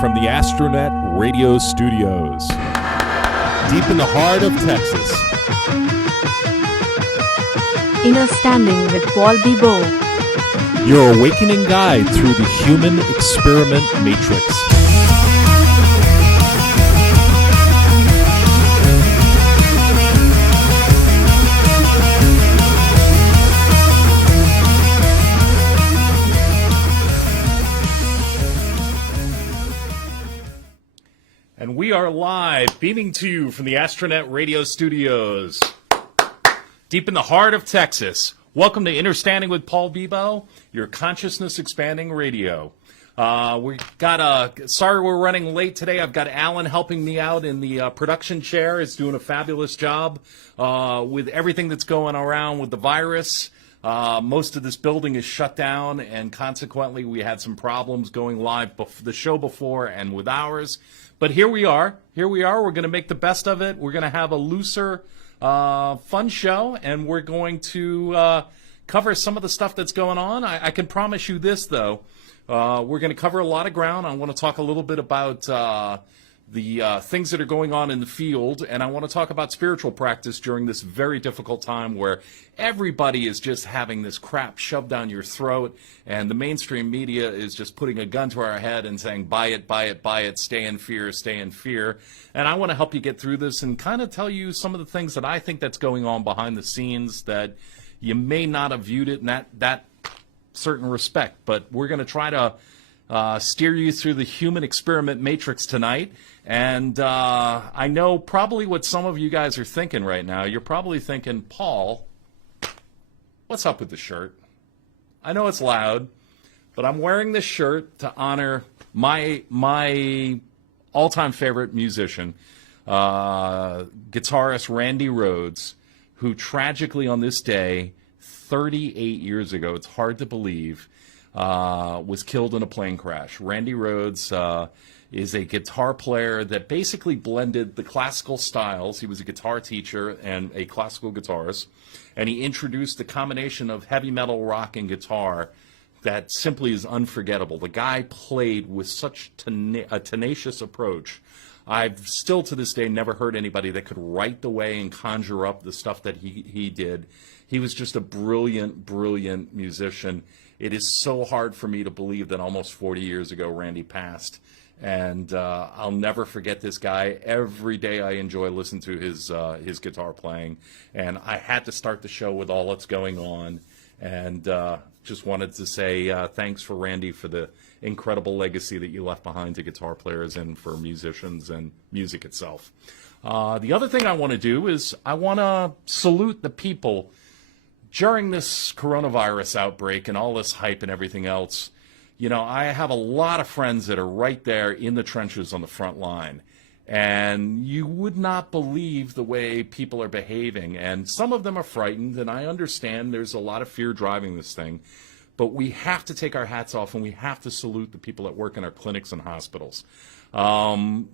from the Astronet Radio Studios, deep in the heart of Texas. Innerstanding with Paul Bibeau, Your awakening guide through the human experiment matrix. And we are live, beaming to you from the Astronet Radio Studios, deep in the heart of Texas. Welcome to Innerstanding with Paul Bibeau, your consciousness expanding radio. Sorry we're running late today. I've got Alan helping me out in the production chair. He's doing a fabulous job with everything that's going around with the virus. Most of this building is shut down, and consequently we had some problems going live the show before and with ours. But here we are. We're going to make the best of it. We're going to have a looser, fun show, and we're going to cover some of the stuff that's going on. I can promise you this, though. We're going to cover a lot of ground. I want to talk a little bit about the things that are going on in the field, and I want to talk about spiritual practice during this very difficult time where everybody is just having this crap shoved down your throat, and the mainstream media is just putting a gun to our head and saying, buy it, buy it, buy it, stay in fear, stay in fear. And I want to help you get through this and kind of tell you some of the things that I think that's going on behind the scenes that you may not have viewed it in that certain respect, but we're going to try to steer you through the human experiment matrix tonight. And I know probably what some of you guys are thinking right now. You're probably thinking, Paul, what's up with the shirt? I know it's loud, but I'm wearing this shirt to honor my all-time favorite musician, guitarist Randy Rhoads, who tragically on this day, 38 years ago, it's hard to believe, was killed in a plane crash. Randy Rhoads is a guitar player that basically blended the classical styles. He was a guitar teacher and a classical guitarist, and he introduced the combination of heavy metal, rock, and guitar that simply is unforgettable. The guy played with such a tenacious approach. I've still to this day never heard anybody that could write the way and conjure up the stuff that he did. He was just a brilliant, brilliant musician. It is so hard for me to believe that almost 40 years ago Randy passed. And I'll never forget this guy. Every day I enjoy listening to his guitar playing. And I had to start the show with all that's going on. And just wanted to say thanks for Randy for the incredible legacy that you left behind to guitar players and for musicians and music itself. The other thing I want to do is I want to salute the people during this coronavirus outbreak and all this hype and everything else. You know, I have a lot of friends that are right there in the trenches on the front line. And you would not believe the way people are behaving. And some of them are frightened, and I understand there's a lot of fear driving this thing. But we have to take our hats off, and we have to salute the people that work in our clinics and hospitals. I'm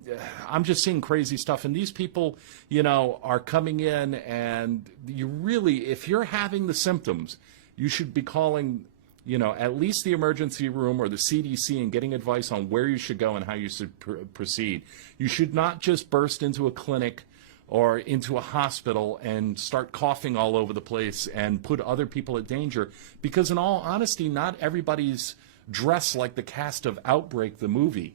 just seeing crazy stuff. And these people, you know, are coming in, and you really, if you're having the symptoms, you should be calling, you know, at least the emergency room or the CDC and getting advice on where you should go and how you should proceed. You should not just burst into a clinic or into a hospital and start coughing all over the place and put other people at danger, because in all honesty, not everybody's dressed like the cast of Outbreak, the movie.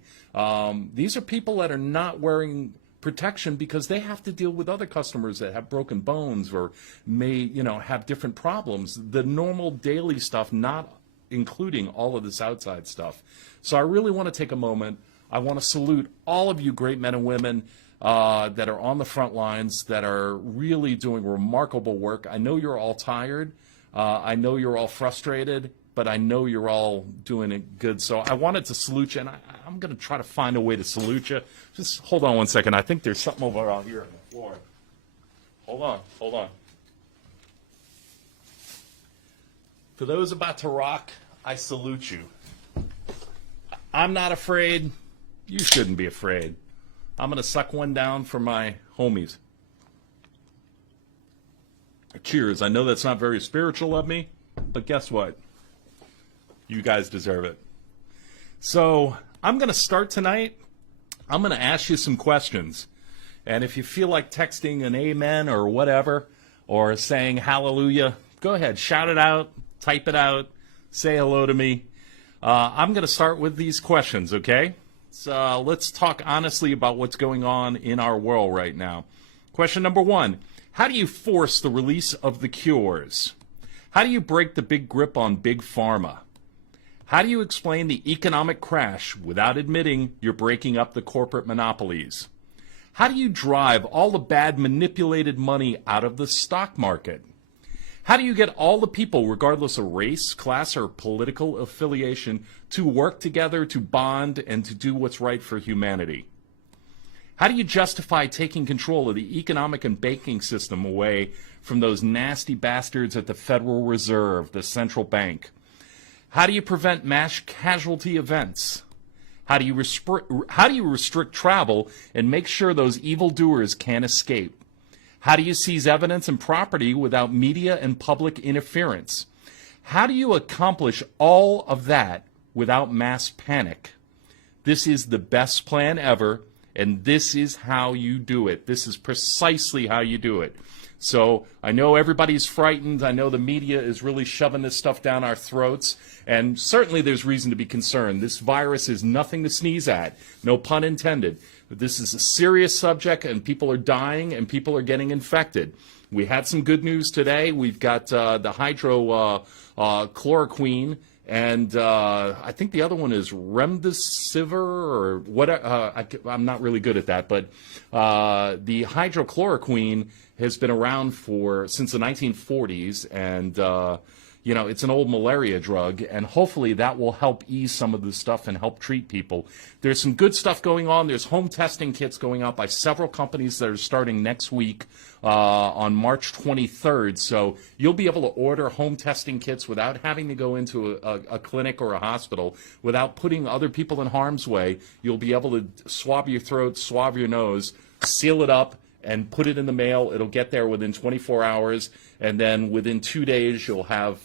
These are people that are not wearing protection because they have to deal with other customers that have broken bones or may, you know, have different problems. The normal daily stuff, not including all of this outside stuff. So I really want to take a moment. I want to salute all of you great men and women that are on the front lines, that are really doing remarkable work. I know you're all tired. I know you're all frustrated, but I know you're all doing it good. So I wanted to salute you, and I'm going to try to find a way to salute you. Just hold on one second. I think there's something over out here on the floor. Hold on. For those about to rock, I salute you. I'm not afraid. You shouldn't be afraid. I'm going to suck one down for my homies. Cheers. I know that's not very spiritual of me, but guess what? You guys deserve it. So I'm going to start tonight. I'm going to ask you some questions. And if you feel like texting an amen or whatever, or saying hallelujah, go ahead, shout it out, type it out, say hello to me. I'm going to start with these questions, okay? So let's talk honestly about what's going on in our world right now. Question number 1, how do you force the release of the cures? How do you break the big grip on big pharma? How do you explain the economic crash without admitting you're breaking up the corporate monopolies? How do you drive all the bad manipulated money out of the stock market? How do you get all the people, regardless of race, class, or political affiliation, to work together, to bond, and to do what's right for humanity? How do you justify taking control of the economic and banking system away from those nasty bastards at the Federal Reserve, the central bank? How do you prevent mass casualty events? How do you restrict travel and make sure those evildoers can't escape? How do you seize evidence and property without media and public interference? How do you accomplish all of that without mass panic? This is the best plan ever, and this is how you do it. This is precisely how you do it. So I know everybody's frightened. I know the media is really shoving this stuff down our throats. And certainly there's reason to be concerned. This virus is nothing to sneeze at. No pun intended. But this is a serious subject, and people are dying, and people are getting infected. We had some good news today. We've got the hydrochloroquine, and I think the other one is remdesivir or whatever. I'm not really good at that. But the hydrochloroquine has been around since the 1940s, and it's an old malaria drug, and hopefully that will help ease some of this stuff and help treat people. There's some good stuff going on. There's home testing kits going out by several companies that are starting next week on March 23rd. So you'll be able to order home testing kits without having to go into a clinic or a hospital, without putting other people in harm's way. You'll be able to swab your throat, swab your nose, seal it up, and put it in the mail. It'll get there within 24 hours, and then within 2 days you'll have,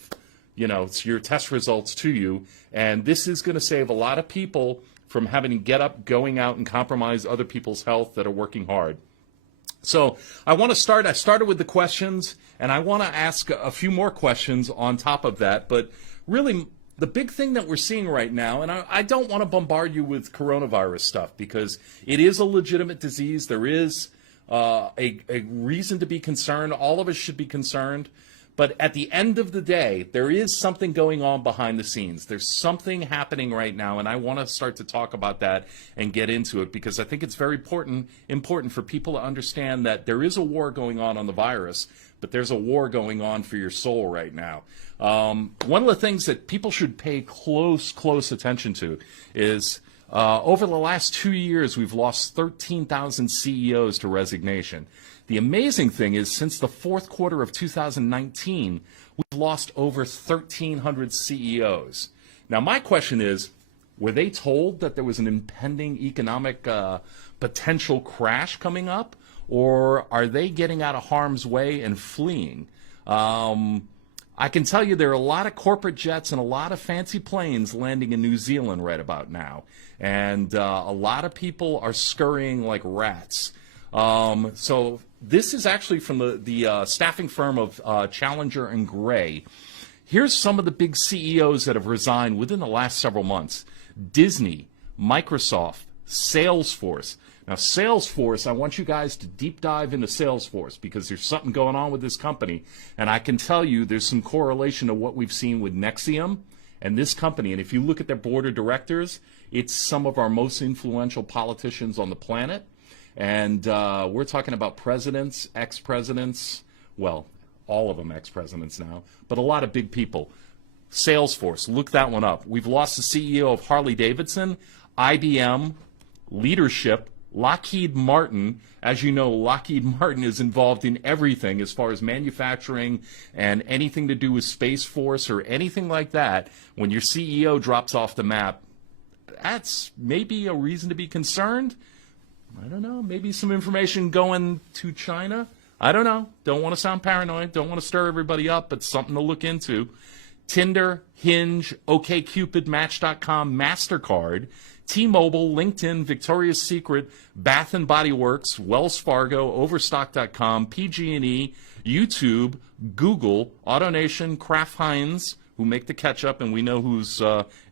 your test results to you. And this is going to save a lot of people from having to get up, going out, and compromise other people's health that are working hard. So I started with the questions, and I want to ask a few more questions on top of that. But really, the big thing that we're seeing right now, and I don't want to bombard you with coronavirus stuff, because it is a legitimate disease. There is a reason to be concerned. All of us should be concerned. But at the end of the day, there is something going on behind the scenes. There's something happening right now, and I want to start to talk about that and get into it, because I think it's very important for people to understand that there is a war going on the virus, but there's a war going on for your soul right now. One of the things that people should pay close attention to is over the last 2 years, we've lost 13,000 CEOs to resignation. The amazing thing is, since the fourth quarter of 2019, we've lost over 1,300 CEOs. Now, my question is, were they told that there was an impending economic potential crash coming up, or are they getting out of harm's way and fleeing? I can tell you there are a lot of corporate jets and a lot of fancy planes landing in New Zealand right about now. And a lot of people are scurrying like rats. So this is actually from the staffing firm of Challenger and Gray. Here's some of the big CEOs that have resigned within the last several months. Disney, Microsoft, Salesforce. Now, Salesforce, I want you guys to deep dive into Salesforce, because there's something going on with this company. And I can tell you there's some correlation to what we've seen with Nexium and this company. And if you look at their board of directors, it's some of our most influential politicians on the planet. And we're talking about presidents, ex-presidents, well, all of them ex-presidents now, but a lot of big people. Salesforce, look that one up. We've lost the CEO of Harley-Davidson, IBM, Leadership, Lockheed Martin. As you know, Lockheed Martin is involved in everything as far as manufacturing and anything to do with Space Force or anything like that. When your CEO drops off the map, that's maybe a reason to be concerned. I don't know, maybe some information going to China. I don't know. Don't want to sound paranoid. Don't want to stir everybody up, but something to look into. Tinder, Hinge, OkCupid, Match.com, MasterCard, T-Mobile, LinkedIn, Victoria's Secret, Bath and Body Works, Wells Fargo, Overstock.com, PG&E, YouTube, Google, AutoNation, Kraft Heinz, who make the ketchup, and we know who's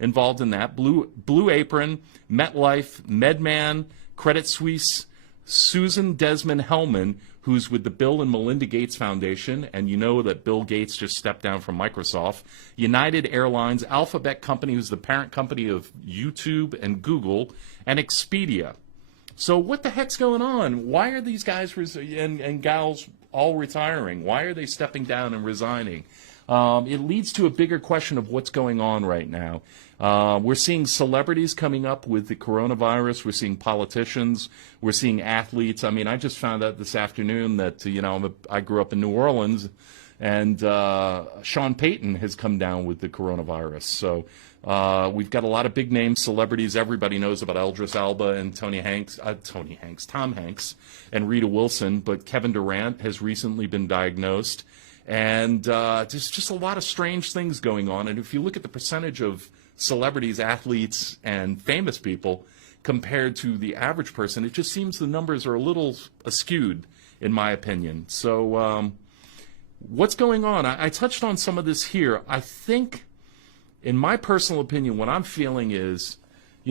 involved in that, Blue Apron, MetLife, MedMan, Credit Suisse, Susan Desmond-Hellmann, who's with the Bill and Melinda Gates Foundation, and you know that Bill Gates just stepped down from Microsoft, United Airlines, Alphabet Company, who's the parent company of YouTube and Google, and Expedia. So what the heck's going on? Why are these guys and gals all retiring? Why are they stepping down and resigning? It leads to a bigger question of what's going on right now. We're seeing celebrities coming up with the coronavirus. We're seeing politicians. We're seeing athletes. I mean, I just found out this afternoon that, I grew up in New Orleans, and Sean Payton has come down with the coronavirus. So we've got a lot of big name celebrities. Everybody knows about Idris Elba and Tom Hanks, and Rita Wilson. But Kevin Durant has recently been diagnosed. And there's just a lot of strange things going on. And if you look at the percentage of celebrities, athletes, and famous people compared to the average person, it just seems the numbers are a little skewed, in my opinion. So what's going on? I touched on some of this here. I think, in my personal opinion, what I'm feeling is,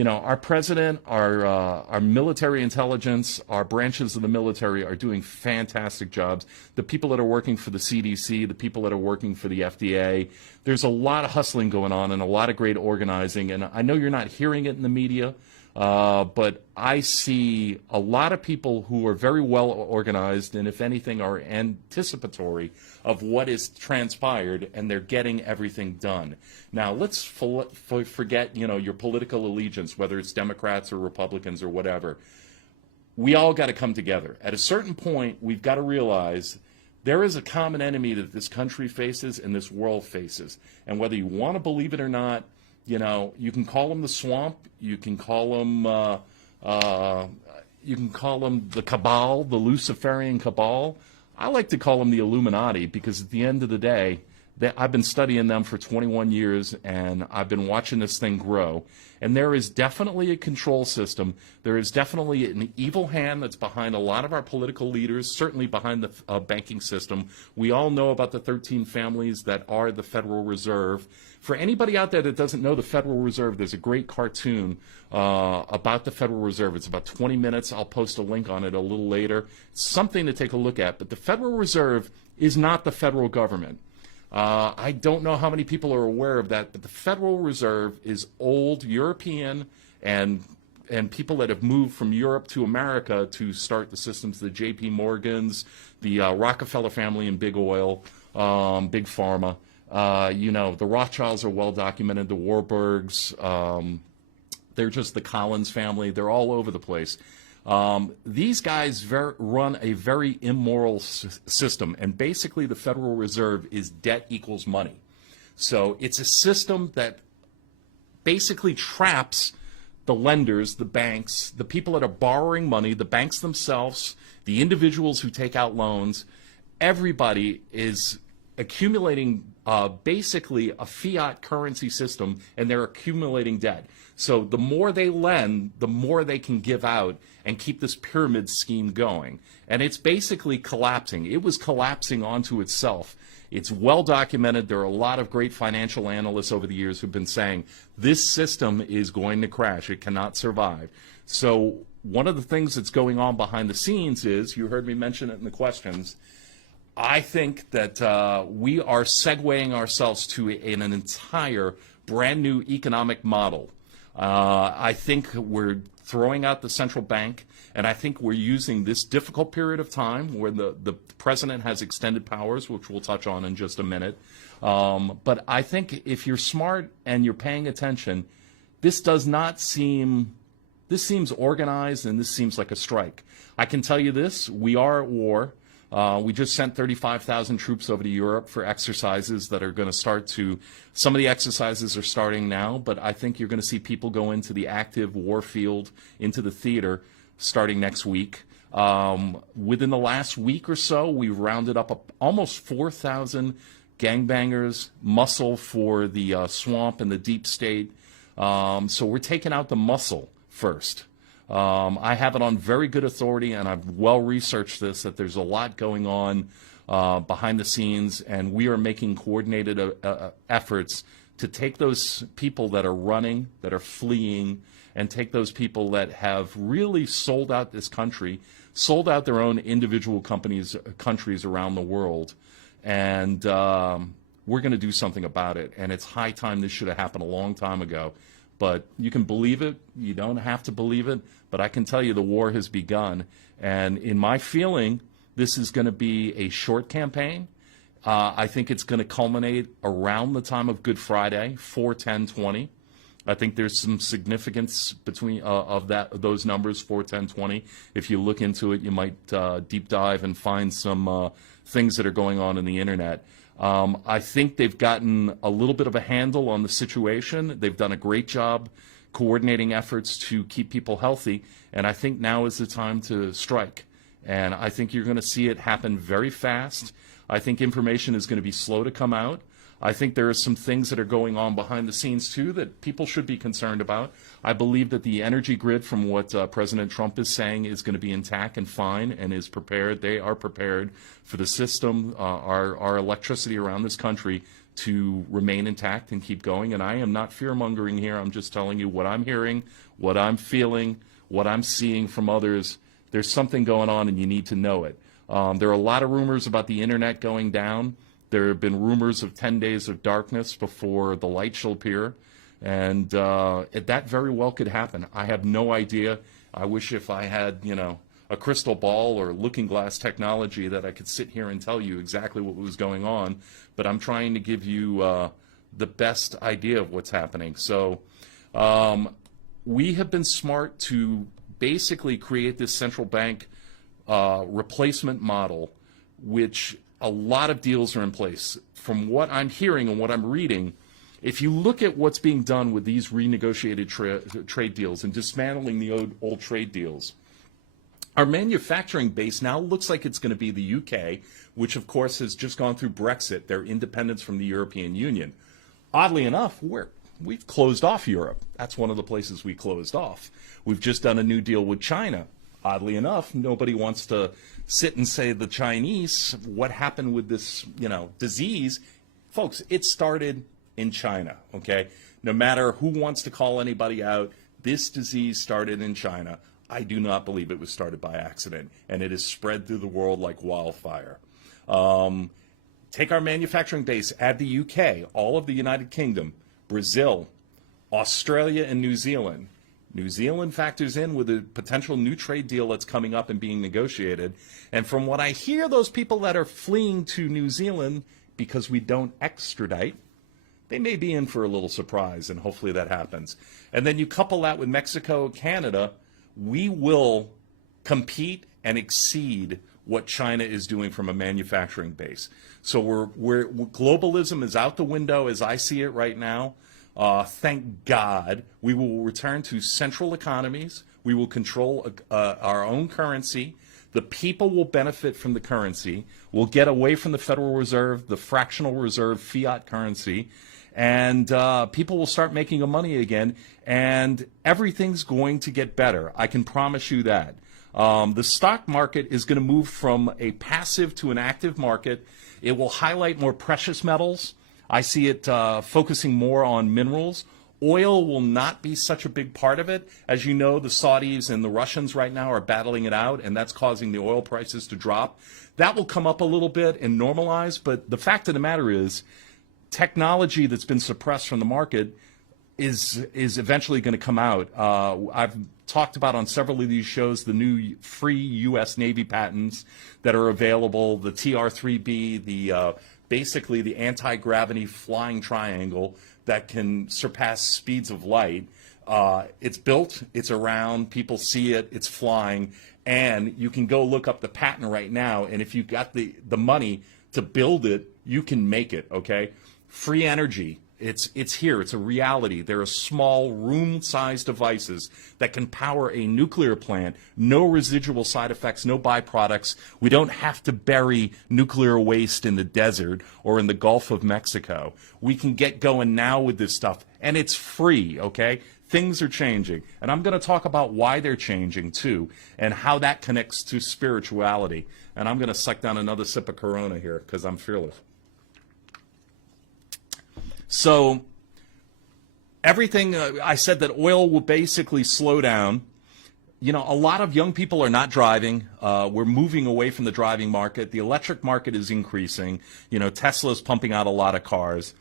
our president, our military intelligence, our branches of the military are doing fantastic jobs. The people that are working for the CDC, the people that are working for the FDA, there's a lot of hustling going on and a lot of great organizing. And I know you're not hearing it in the media, but I see a lot of people who are very well organized and, if anything, are anticipatory of what is transpired, and they're getting everything done. Now, let's forget, your political allegiance, whether it's Democrats or Republicans or whatever. We all got to come together. At a certain point, we've got to realize there is a common enemy that this country faces and this world faces. And whether you want to believe it or not, you can call them the swamp, you can call them the cabal, the Luciferian cabal. I like to call them the Illuminati, because at the end of the day, I've been studying them for 21 years, and I've been watching this thing grow. And there is definitely a control system. There is definitely an evil hand that's behind a lot of our political leaders, certainly behind the banking system. We all know about the 13 families that are the Federal Reserve. For anybody out there that doesn't know the Federal Reserve, there's a great cartoon about the Federal Reserve. It's about 20 minutes. I'll post a link on it a little later. It's something to take a look at. But the Federal Reserve is not the federal government. I don't know how many people are aware of that, but the Federal Reserve is old European and people that have moved from Europe to America to start the systems, the J.P. Morgans, the Rockefeller family and Big Oil, Big Pharma. The Rothschilds are well documented, the Warburgs, they're just the Collins family. They're all over the place. These guys run a very immoral system, and basically the Federal Reserve is debt equals money. So it's a system that basically traps the lenders, the banks, the people that are borrowing money, the banks themselves, the individuals who take out loans. Everybody is accumulating basically a fiat currency system, and they're accumulating debt. So the more they lend, the more they can give out and keep this pyramid scheme going. And it's basically collapsing. It was collapsing onto itself. It's well documented. There are a lot of great financial analysts over the years who've been saying this system is going to crash. It cannot survive. So one of the things that's going on behind the scenes is, you heard me mention it in the questions, I think that we are segueing ourselves to an entire brand new economic model. I think we're throwing out the central bank, and I think we're using this difficult period of time where the president has extended powers, which we'll touch on in just a minute. But I think if you're smart and you're paying attention, this seems organized, and this seems like a strike. I can tell you this, we are at war. We just sent 35,000 troops over to Europe for exercises that are going to start to, some of the exercises are starting now, but I think you're going to see people go into the active war field, into the theater, starting next week. Within the last week or so, we've rounded up almost 4,000 gangbangers, muscle for the swamp and the deep state. So we're taking out the muscle first. I have it on very good authority, and I've well researched this, that there's a lot going on behind the scenes, and we are making coordinated efforts to take those people that are running, that are fleeing, and take those people that have really sold out this country, sold out their own individual countries around the world, and we're going to do something about it. And it's high time. This should have happened a long time ago. But you can believe it. You don't have to believe it. But I can tell you the war has begun. And in my feeling, this is going to be a short campaign. I think it's going to culminate around the time of Good Friday, 4/10/20. I think there's some significance between of those numbers, 4/10/20. If you look into it, you might deep dive and find some things that are going on in the internet. I think they've gotten a little bit of a handle on the situation. They've done a great job coordinating efforts to keep people healthy, and I think now is the time to strike. And I think you're going to see it happen very fast. I think information is going to be slow to come out. I think there are some things that are going on behind the scenes, too, that people should be concerned about. I believe that the energy grid, from what President Trump is saying, is going to be intact and fine and is prepared. They are prepared for the system, our electricity around this country, to remain intact and keep going. And I am not fear-mongering here. I'm just telling you what I'm hearing, what I'm feeling, what I'm seeing from others. There's something going on, and you need to know it. There are a lot of rumors about the internet going down. There have been rumors of 10 days of darkness before the light shall appear, and that very well could happen. I have no idea. I wish if I had, a crystal ball or looking glass technology that I could sit here and tell you exactly what was going on, but I'm trying to give you the best idea of what's happening. So we have been smart to basically create this central bank replacement model, which a lot of deals are in place. From what I'm hearing and what I'm reading, if you look at what's being done with these renegotiated trade deals and dismantling the old trade deals, our manufacturing base now looks like it's going to be the UK, which of course has just gone through Brexit, their independence from the European Union. Oddly enough, we've closed off Europe. That's one of the places we closed off. We've just done a new deal with China. Oddly enough, nobody wants to sit and say the Chinese, what happened with this, disease. Folks, it started in China, okay? No matter who wants to call anybody out, this disease started in China. I do not believe it was started by accident, and it has spread through the world like wildfire. Take our manufacturing base, add the UK, all of the United Kingdom, Brazil, Australia, and New Zealand. New Zealand factors in with a potential new trade deal that's coming up and being negotiated. And from what I hear, those people that are fleeing to New Zealand because we don't extradite, they may be in for a little surprise, and hopefully that happens. And then you couple that with Mexico, Canada, we will compete and exceed what China is doing from a manufacturing base. So globalism is out the window as I see it right now. Thank God. We will return to central economies. We will control our own currency. The people will benefit from the currency. We'll get away from the Federal Reserve, the fractional reserve fiat currency, and people will start making money again, and everything's going to get better. I can promise you that. The stock market is going to move from a passive to an active market. It will highlight more precious metals. I see it focusing more on minerals. Oil will not be such a big part of it. As you know, the Saudis and the Russians right now are battling it out, and that's causing the oil prices to drop. That will come up a little bit and normalize, but the fact of the matter is, technology that's been suppressed from the market is eventually going to come out. I've talked about on several of these shows the new free U.S. Navy patents that are available, the TR-3B, basically the anti-gravity flying triangle that can surpass speeds of light. It's built, it's around, people see it, it's flying, and you can go look up the patent right now, and if you've got the money to build it, you can make it, okay? Free energy. It's here. It's a reality. There are small room-sized devices that can power a nuclear plant. No residual side effects, no byproducts. We don't have to bury nuclear waste in the desert or in the Gulf of Mexico. We can get going now with this stuff, and it's free, okay? Things are changing, and I'm going to talk about why they're changing, too, and how that connects to spirituality. And I'm going to suck down another sip of Corona here because I'm fearless. So everything, I said that oil will basically slow down. You know, a lot of young people are not driving. We're moving away from the driving market. The electric market is increasing. You know, Tesla's pumping out a lot of cars.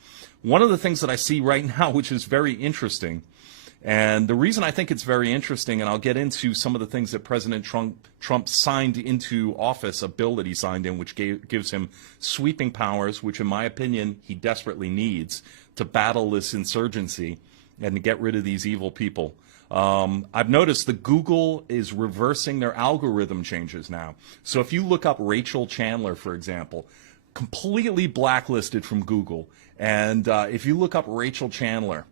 One of the things that I see right now, which is very interesting, and the reason I think it's very interesting, and I'll get into some of the things that President Trump signed into office, a bill that he signed in, which gives him sweeping powers, which in my opinion he desperately needs to battle this insurgency and to get rid of these evil people. I've noticed that Google is reversing their algorithm changes now. So if you look up Rachel Chandler, for example, completely blacklisted from Google, and if you look up Rachel Chandler,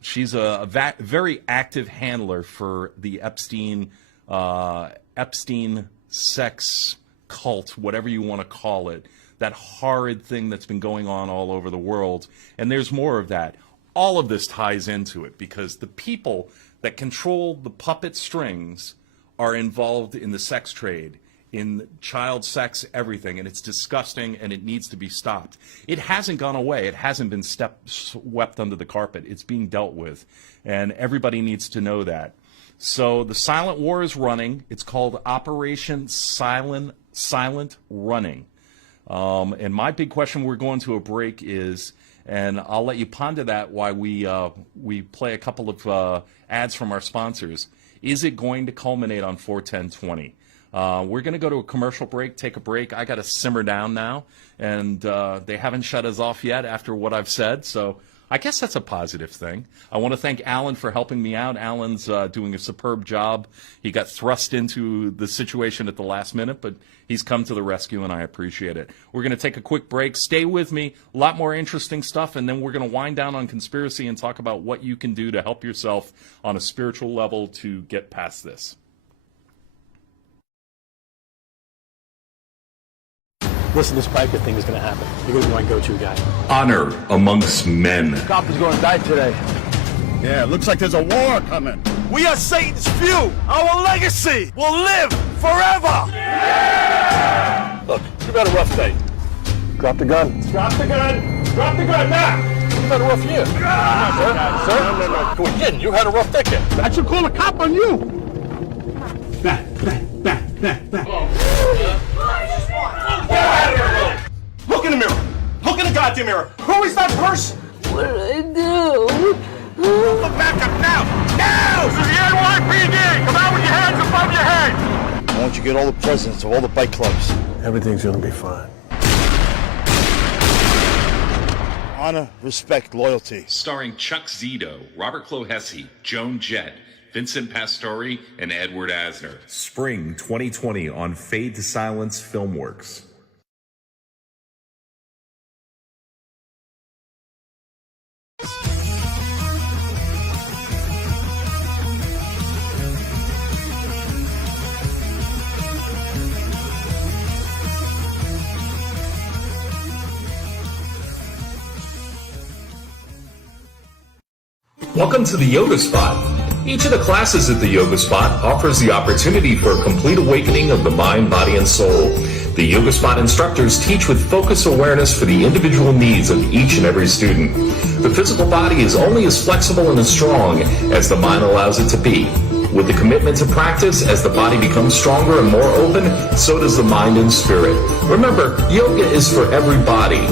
she's a very active handler for the Epstein sex cult, whatever you want to call it, that horrid thing that's been going on all over the world. And there's more of that. All of this ties into it because the people that control the puppet strings are involved in the sex trade, in child sex, everything, and it's disgusting and it needs to be stopped. It hasn't gone away. It hasn't been swept under the carpet. It's being dealt with, and everybody needs to know that. So the silent war is running. It's called Operation Silent Running. And my big question, we're going to a break, is, and I'll let you ponder that while we play a couple of ads from our sponsors. Is it going to culminate on 4/10/20? We're going to go to a commercial break, take a break. I got to simmer down now, and they haven't shut us off yet after what I've said, so I guess that's a positive thing. I want to thank Alan for helping me out. Alan's doing a superb job. He got thrust into the situation at the last minute, but he's come to the rescue, and I appreciate it. We're going to take a quick break. Stay with me. A lot more interesting stuff, and then we're going to wind down on conspiracy and talk about what you can do to help yourself on a spiritual level to get past this. Listen, this biker thing is going to happen. You're going to be my go-to guy. Honor amongst men. Cop is going to die today. Yeah, looks like there's a war coming. We are Satan's few. Our legacy will live forever. Yeah! Look, you've had a rough day. Drop the gun. Drop the gun. Drop the gun now. You've had a rough year. Sir? No. Who are you kidding? You had a rough decade. I should call a cop on you. Back. Look in the mirror. Look in the goddamn mirror. Who is that person? What did I do? Look back up now. Now! This is the NYPD. Come out with your hands above your head. I want you to get all the presidents of all the bike clubs. Everything's going to be fine. Honor, respect, loyalty. Starring Chuck Zito, Robert Clohessy, Joan Jett, Vincent Pastore, and Edward Asner. Spring 2020 on Fade to Silence Filmworks. Welcome to the Yoga Spot. Each of the classes at the Yoga Spot offers the opportunity for a complete awakening of the mind, body, and soul. The Yoga Spot instructors teach with focused awareness for the individual needs of each and every student. The physical body is only as flexible and as strong as the mind allows it to be. With the commitment to practice, as the body becomes stronger and more open, so does the mind and spirit. Remember, yoga is for everybody.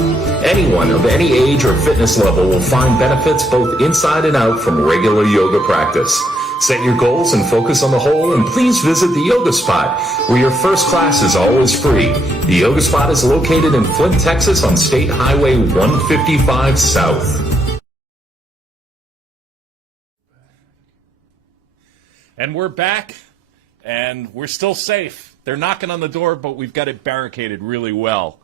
Anyone of any age or fitness level will find benefits both inside and out from regular yoga practice. Set your goals and focus on the whole, and please visit the Yoga Spot, where your first class is always free. The Yoga Spot is located in Flint, Texas on State Highway 155 South. And we're back, and we're still safe. They're knocking on the door, but we've got it barricaded really well.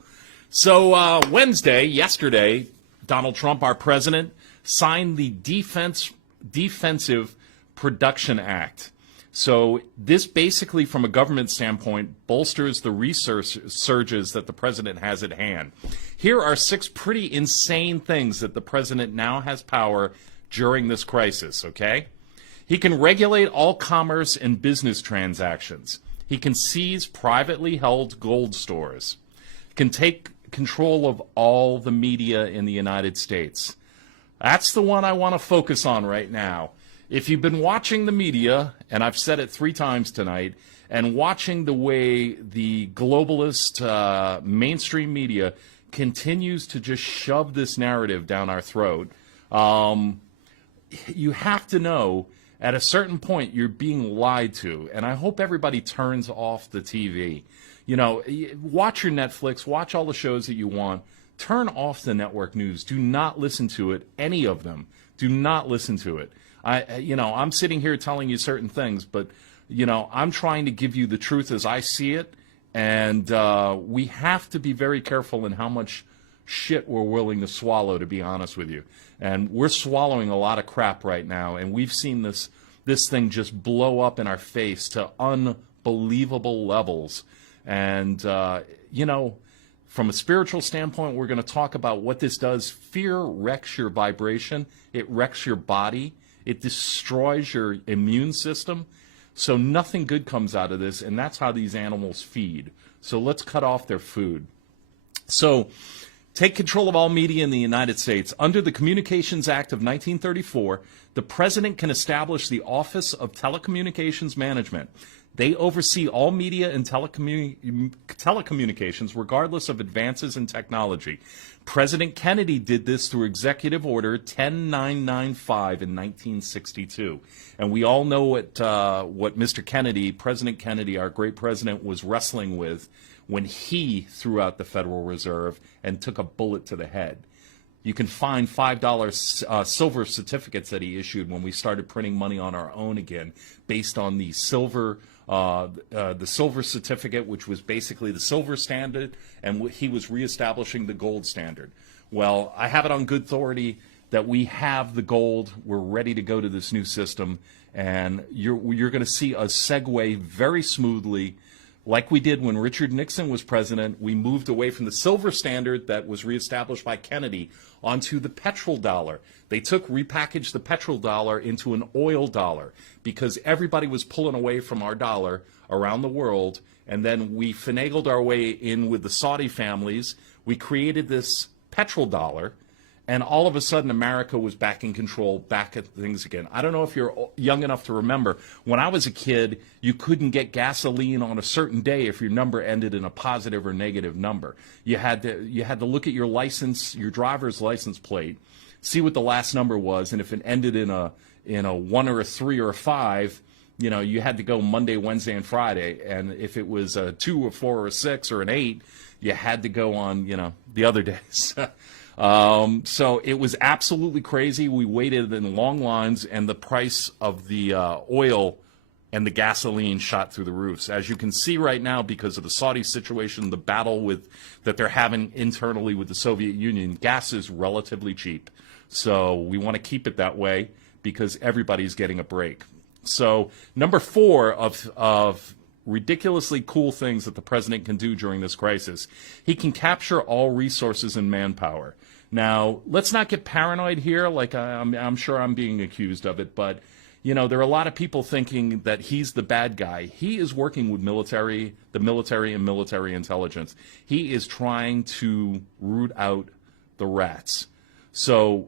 So yesterday, Donald Trump, our president, signed the Defensive Production Act. So this basically, from a government standpoint, bolsters the research surges that the president has at hand. Here are 6 pretty insane things that the president now has power during this crisis, okay? He can regulate all commerce and business transactions. He can seize privately held gold stores. Can take control of all the media in the United States. That's the one I want to focus on right now. If you've been watching the media, and I've said it 3 times tonight, and watching the way the globalist mainstream media continues to just shove this narrative down our throat, you have to know at a certain point you're being lied to. And I hope everybody turns off the TV. You know, watch your Netflix, watch all the shows that you want. Turn off the network news. Do not listen to it, any of them. Do not listen to it. I'm sitting here telling you certain things, but, I'm trying to give you the truth as I see it, and we have to be very careful in how much shit we're willing to swallow, to be honest with you. And we're swallowing a lot of crap right now, and we've seen this thing just blow up in our face to unbelievable levels. And, from a spiritual standpoint, we're going to talk about what this does. Fear wrecks your vibration. It wrecks your body. It destroys your immune system. So nothing good comes out of this, and that's how these animals feed. So let's cut off their food. So take control of all media in the United States. Under the Communications Act of 1934, the president can establish the Office of Telecommunications Management. They oversee all media and telecommunications, regardless of advances in technology. President Kennedy did this through Executive Order 10995 in 1962. And we all know what Mr. Kennedy, President Kennedy, our great president, was wrestling with when he threw out the Federal Reserve and took a bullet to the head. You can find $5 silver certificates that he issued when we started printing money on our own again, based on the silver certificate, which was basically the silver standard, and he was reestablishing the gold standard. Well, I have it on good authority that we have the gold. We're ready to go to this new system, and you're going to see us segue very smoothly. Like we did when Richard Nixon was president, we moved away from the silver standard that was reestablished by Kennedy onto the petrodollar. They repackaged the petrodollar into an oil dollar because everybody was pulling away from our dollar around the world, and then we finagled our way in with the Saudi families. We created this petrodollar, and all of a sudden America was back in control, back at things again. I don't know if you're young enough to remember, when I was a kid, you couldn't get gasoline on a certain day if your number ended in a positive or negative number. You had to look at your license, your driver's license plate, see what the last number was, and if it ended in a 1 or a 3 or a 5, you had to go Monday, Wednesday, and Friday. And if it was a 2 or 4 or a 6 or an 8, you had to go on, the other days. So it was absolutely crazy. We waited in long lines, and the price of the oil and the gasoline shot through the roofs. As you can see right now, because of the Saudi situation, the battle that they're having internally with the Soviet Union, gas is relatively cheap. So we want to keep it that way because everybody's getting a break. So number 4 of ridiculously cool things that the president can do during this crisis, he can capture all resources and manpower. Now, let's not get paranoid here, like I'm sure I'm being accused of it, but there are a lot of people thinking that he's the bad guy. He is working with the military and military intelligence. He is trying to root out the rats. So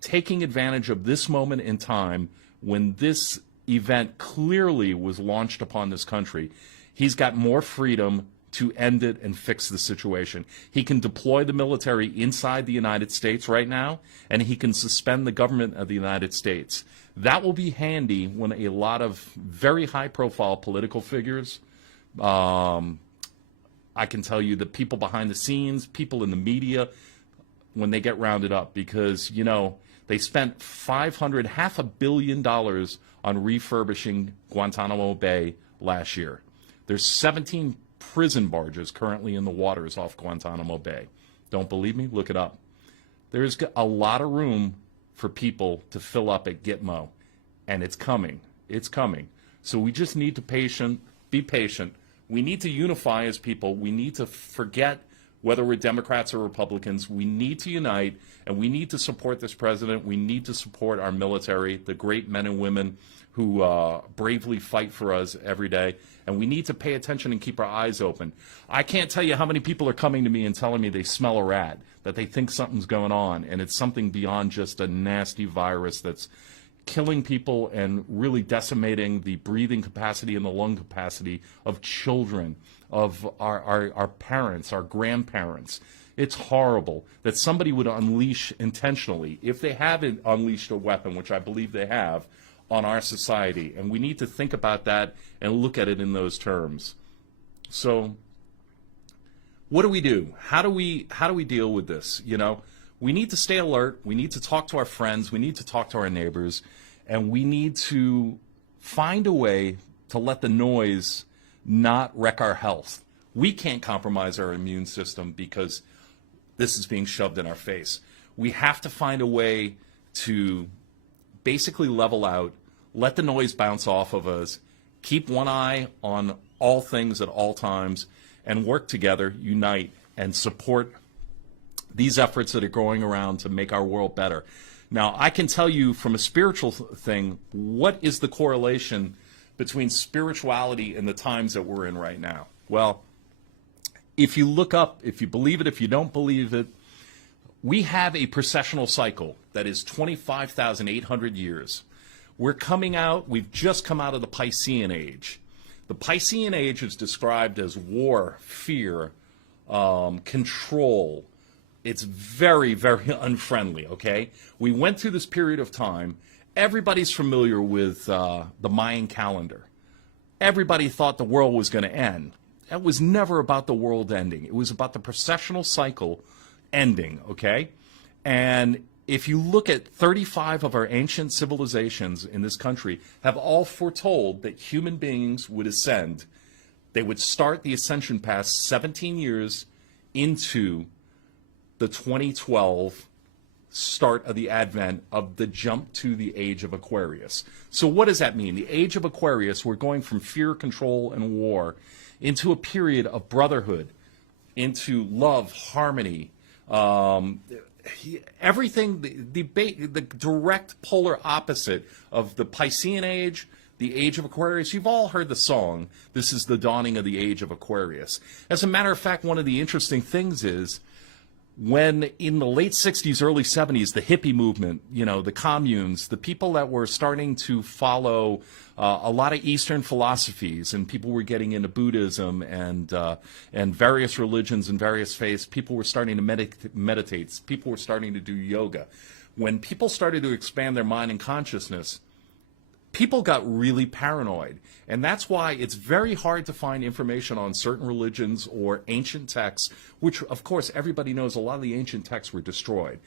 taking advantage of this moment in time when this event clearly was launched upon this country, he's got more freedom to end it and fix the situation. He can deploy the military inside the United States right now, and he can suspend the government of the United States. That will be handy when a lot of very high-profile political figures, I can tell you the people behind the scenes, people in the media, when they get rounded up, because, they spent $500 million on refurbishing Guantanamo Bay last year. There's 17 prison barges currently in the waters off Guantanamo Bay. Don't believe me? Look it up. There's a lot of room for people to fill up at Gitmo, and it's coming. It's coming. So we just need to be patient. We need to unify as people. We need to forget whether we're Democrats or Republicans. We need to unite, and we need to support this president. We need to support our military, the great men and women who bravely fight for us every day. And we need to pay attention and keep our eyes open. I can't tell you how many people are coming to me and telling me they smell a rat, that they think something's going on, and it's something beyond just a nasty virus that's killing people and really decimating the breathing capacity and the lung capacity of children, of our parents, our grandparents. It's horrible that somebody would unleash intentionally, if they haven't unleashed a weapon, which I believe they have, on our society. And we need to think about that and look at it in those terms. So what do we do? How do we deal with this? You know, we need to stay alert. We need to talk to our friends. We need to talk to our neighbors. And we need to find a way to let the noise not wreck our health. We can't compromise our immune system because this is being shoved in our face. We have to find a way to basically level out, let the noise bounce off of us, keep one eye on all things at all times, and work together, unite, and support these efforts that are going around to make our world better. Now, I can tell you from a spiritual thing, what is the correlation between spirituality and the times that we're in right now? Well, if you look up, if you believe it, if you don't believe it, we have a processional cycle that is 25,800 years. We're coming out, we've just come out of the Piscean Age. The Piscean Age is described as war, fear, control. It's very, very unfriendly, okay? We went through this period of time. Everybody's familiar with the Mayan calendar. Everybody thought the world was going to end. It was never about the world ending. It was about the processional cycle ending, okay? And if you look at 35 of our ancient civilizations in this country have all foretold that human beings would ascend. They would start the ascension path 17 years into the 2012 start of the advent of the jump to the Age of Aquarius. So what does that mean? The Age of Aquarius, we're going from fear, control, and war into a period of brotherhood, into love, harmony, everything, the direct polar opposite of the Piscean Age, the Age of Aquarius. You've all heard the song, "This is the dawning of the Age of Aquarius." As a matter of fact, one of the interesting things is when in the late 60s, early 70s, the hippie movement, you know, the communes, the people that were starting to follow a lot of Eastern philosophies, and people were getting into Buddhism and various religions and various faiths, people were starting to meditate, people were starting to do yoga. When people started to expand their mind and consciousness, people got really paranoid. And that's why it's very hard to find information on certain religions or ancient texts, which, of course, everybody knows a lot of the ancient texts were destroyed.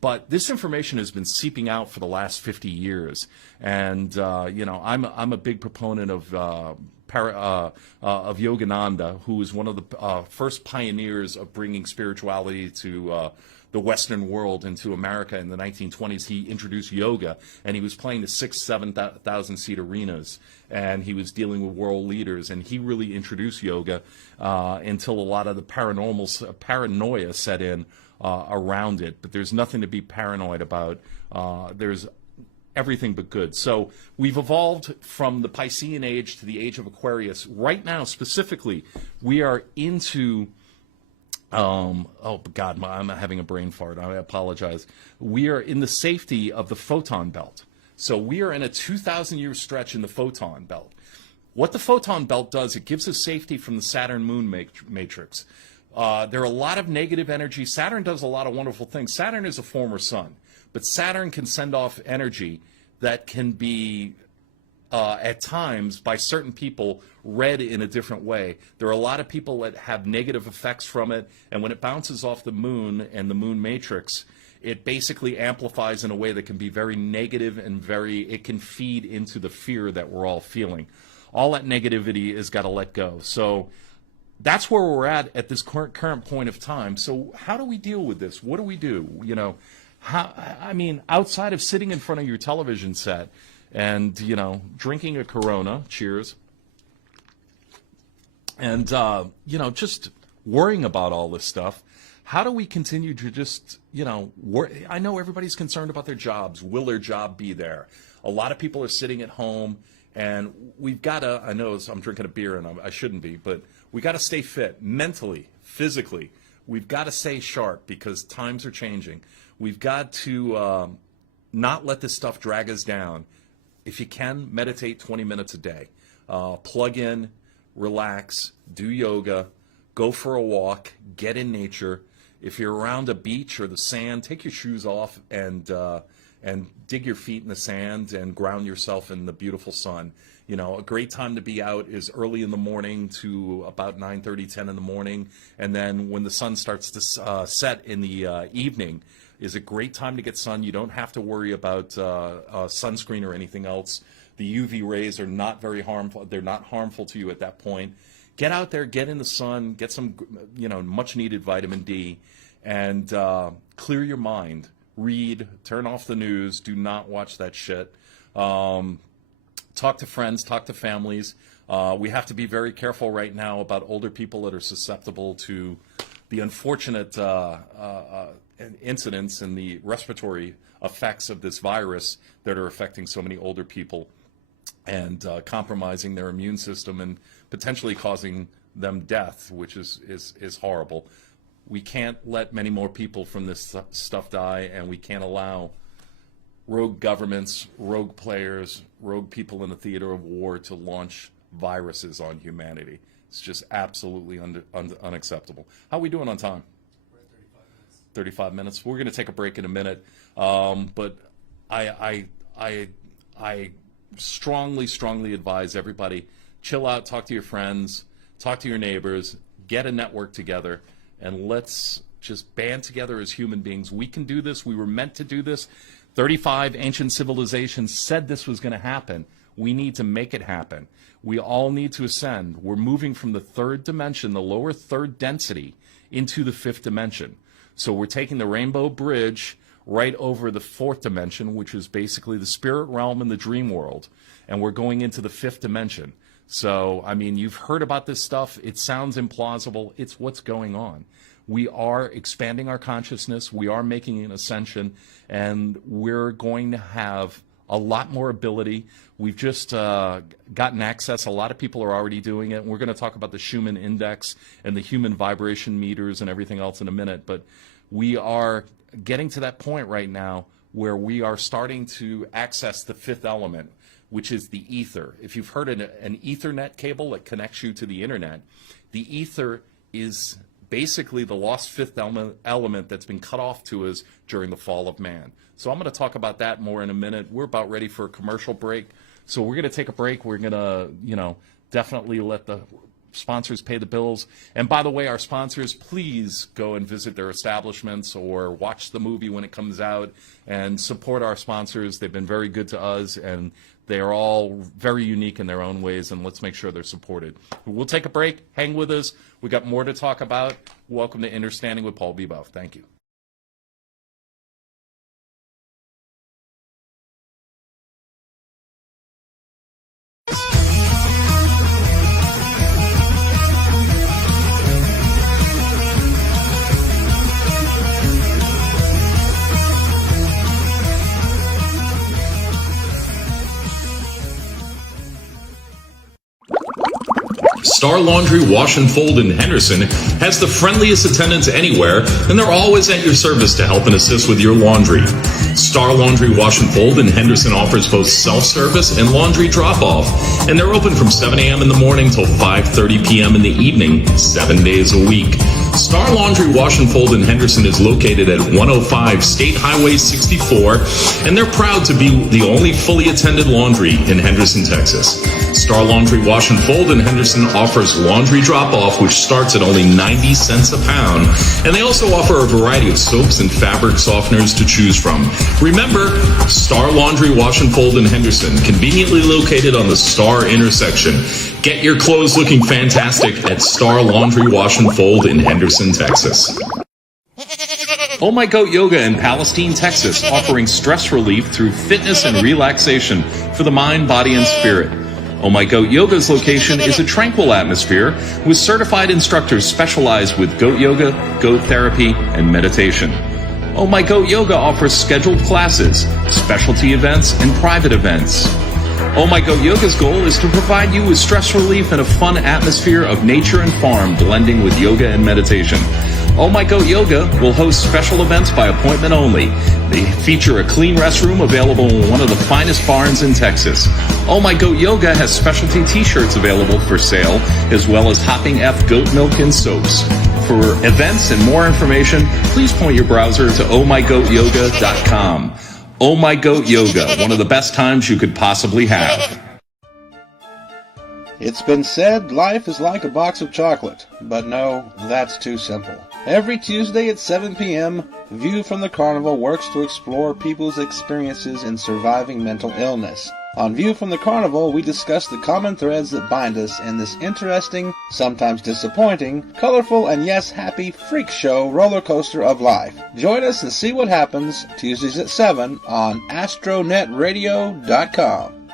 But this information has been seeping out for the last 50 years. And, you know, I'm a big proponent of Yogananda, who was one of the first pioneers of bringing spirituality to the Western world into America in the 1920s. He introduced yoga, and he was playing the 7,000 seat arenas, and he was dealing with world leaders, and he really introduced yoga until a lot of the paranoia set in around it. But there's nothing to be paranoid about. There's everything but good. So we've evolved from the Piscean Age to the Age of Aquarius. Right now, specifically, we are into oh God, I'm having a brain fart. I apologize. We are in the safety of the photon belt. So we are in a 2,000-year stretch in the photon belt. What the photon belt does, it gives us safety from the Saturn moon matrix. There are a lot of negative energy. Saturn does a lot of wonderful things. Saturn is a former sun, but Saturn can send off energy that can be at times by certain people read in a different way. There are a lot of people that have negative effects from it, and when it bounces off the moon and the moon matrix, it basically amplifies in a way that can be very negative and it can feed into the fear that we're all feeling. All that negativity has got to let go. So that's where we're at this current point of time. So how do we deal with this? What do we do? You know, I mean, outside of sitting in front of your television set and, you know, drinking a Corona, cheers, and, you know, just worrying about all this stuff, how do we continue to just, you know, I know everybody's concerned about their jobs. Will their job be there? A lot of people are sitting at home, and we've got to, I know I'm drinking a beer and I shouldn't be, but we got to stay fit mentally, physically. We've got to stay sharp because times are changing. We've got to not let this stuff drag us down. If you can, meditate 20 minutes a day. Plug in, relax, do yoga, go for a walk, get in nature. If you're around a beach or the sand, take your shoes off and dig your feet in the sand and ground yourself in the beautiful sun. You know, a great time to be out is early in the morning to about 9:30, 10 in the morning. And then when the sun starts to set in the evening is a great time to get sun. You don't have to worry about sunscreen or anything else. The UV rays are not very harmful. They're not harmful to you at that point. Get out there, get in the sun, get some, you know, much needed vitamin D, and clear your mind. Read, turn off the news, do not watch that shit. Talk to friends, talk to families. We have to be very careful right now about older people that are susceptible to the unfortunate incidents and the respiratory effects of this virus that are affecting so many older people and compromising their immune system and potentially causing them death, which is horrible. We can't let many more people from this stuff die, and we can't allow rogue governments, rogue players, rogue people in the theater of war to launch viruses on humanity. It's just absolutely unacceptable. How are we doing on time? We're at 35 minutes. 35 minutes. We're going to take a break in a minute, but I strongly advise everybody, chill out, talk to your friends, talk to your neighbors, get a network together, and let's just band together as human beings. We can do this. We were meant to do this. 35 ancient civilizations said this was going to happen. We need to make it happen. We all need to ascend. We're moving from the third dimension, the lower third density, into the fifth dimension. So we're taking the rainbow bridge right over the fourth dimension, which is basically the spirit realm and the dream world, and we're going into the fifth dimension. So, I mean, you've heard about this stuff. It sounds implausible. It's what's going on. We are expanding our consciousness. We are making an ascension, and we're going to have a lot more ability. We've just gotten access. A lot of people are already doing it. And we're going to talk about the Schumann index and the human vibration meters and everything else in a minute. But we are getting to that point right now where we are starting to access the fifth element, which is the ether. If you've heard an Ethernet cable that connects you to the internet, the ether is basically the lost fifth element that's been cut off to us during the fall of man. So I'm going to talk about that more in a minute. We're about ready for a commercial break. So we're going to take a break. We're going to, you know, definitely let the sponsors pay the bills. And by the way, our sponsors, please go and visit their establishments or watch the movie when it comes out and support our sponsors. They've been very good to us, and they are all very unique in their own ways, and let's make sure they're supported. We'll take a break. Hang with us. We got more to talk about. Welcome to Innerstanding with Paul Bibeau. Thank you. Star Laundry Wash and Fold in Henderson has the friendliest attendants anywhere, and they're always at your service to help and assist with your laundry. Star Laundry Wash and Fold in Henderson offers both self-service and laundry drop-off, and they're open from 7 a.m. in the morning till 5:30 p.m. in the evening, 7 days a week. Star Laundry Wash and Fold in Henderson is located at 105 State Highway 64, and they're proud to be the only fully attended laundry in Henderson, Texas. Star Laundry Wash and Fold in Henderson offers laundry drop-off, which starts at only 90 cents a pound, and they also offer a variety of soaps and fabric softeners to choose from. Remember, Star Laundry Wash and Fold in Henderson, conveniently located on the Star intersection. Get your clothes looking fantastic at Star Laundry Wash and Fold in Henderson, Texas. Oh My Goat Yoga in Palestine, Texas, offering stress relief through fitness and relaxation for the mind, body, and spirit. Oh My Goat Yoga's location is a tranquil atmosphere with certified instructors specialized with goat yoga, goat therapy, and meditation. Oh My Goat Yoga offers scheduled classes, specialty events, and private events. Oh My Goat Yoga's goal is to provide you with stress relief and a fun atmosphere of nature and farm blending with yoga and meditation. Oh My Goat Yoga will host special events by appointment only. They feature a clean restroom available in one of the finest barns in Texas. Oh My Goat Yoga has specialty t-shirts available for sale, as well as Hopping F goat milk and soaps. For events and more information, please point your browser to ohmygoatyoga.com. Oh My Goat Yoga, one of the best times you could possibly have. It's been said life is like a box of chocolate, but no, that's too simple. Every Tuesday at 7 p.m., View from the Carnival works to explore people's experiences in surviving mental illness. On View from the Carnival, we discuss the common threads that bind us in this interesting, sometimes disappointing, colorful, and yes, happy freak show roller coaster of life. Join us and see what happens Tuesdays at 7 on astronetradio.com.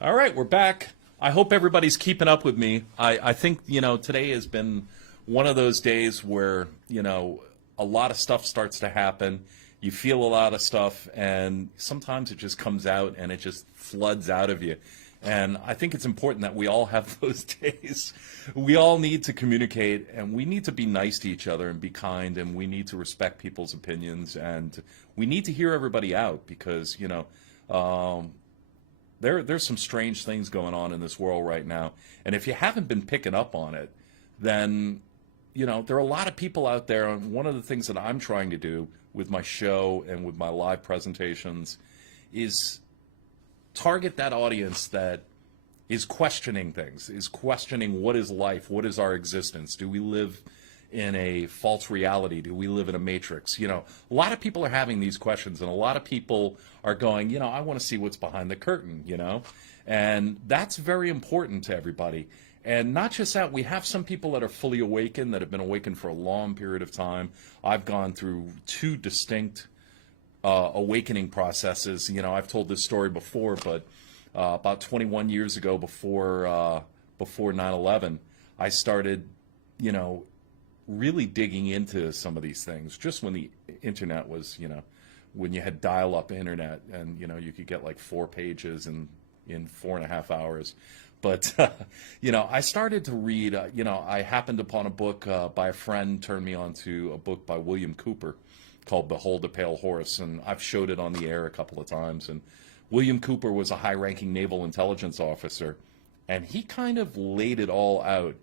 All right, we're back. I hope everybody's keeping up with me. I think, today has been one of those days where, a lot of stuff starts to happen. You feel a lot of stuff, and sometimes it just comes out and it just floods out of you. And I think it's important that we all have those days. We all need to communicate, and we need to be nice to each other and be kind, and we need to respect people's opinions, and we need to hear everybody out because, there's some strange things going on in this world right now. And if you haven't been picking up on it, then, there are a lot of people out there. And one of the things that I'm trying to do with my show and with my live presentations is target that audience that is questioning things, is questioning what is life, what is our existence, do we live in a false reality, do we live in a matrix? A lot of people are having these questions, and a lot of people are going, I want to see what's behind the curtain, and that's very important to everybody. And not just that, we have some people that are fully awakened, that have been awakened for a long period of time. I've gone through two distinct awakening processes. I've told this story before, but about 21 years ago, before 9/11, I started, really digging into some of these things. Just when the internet was, when you had dial-up internet, and you could get like 4 pages in 4.5 hours. But I started to read. I happened upon a book by a friend, turned me on to a book by William Cooper called Behold a Pale Horse, and I've showed it on the air a couple of times. And William Cooper was a high-ranking naval intelligence officer, and he kind of laid it all out.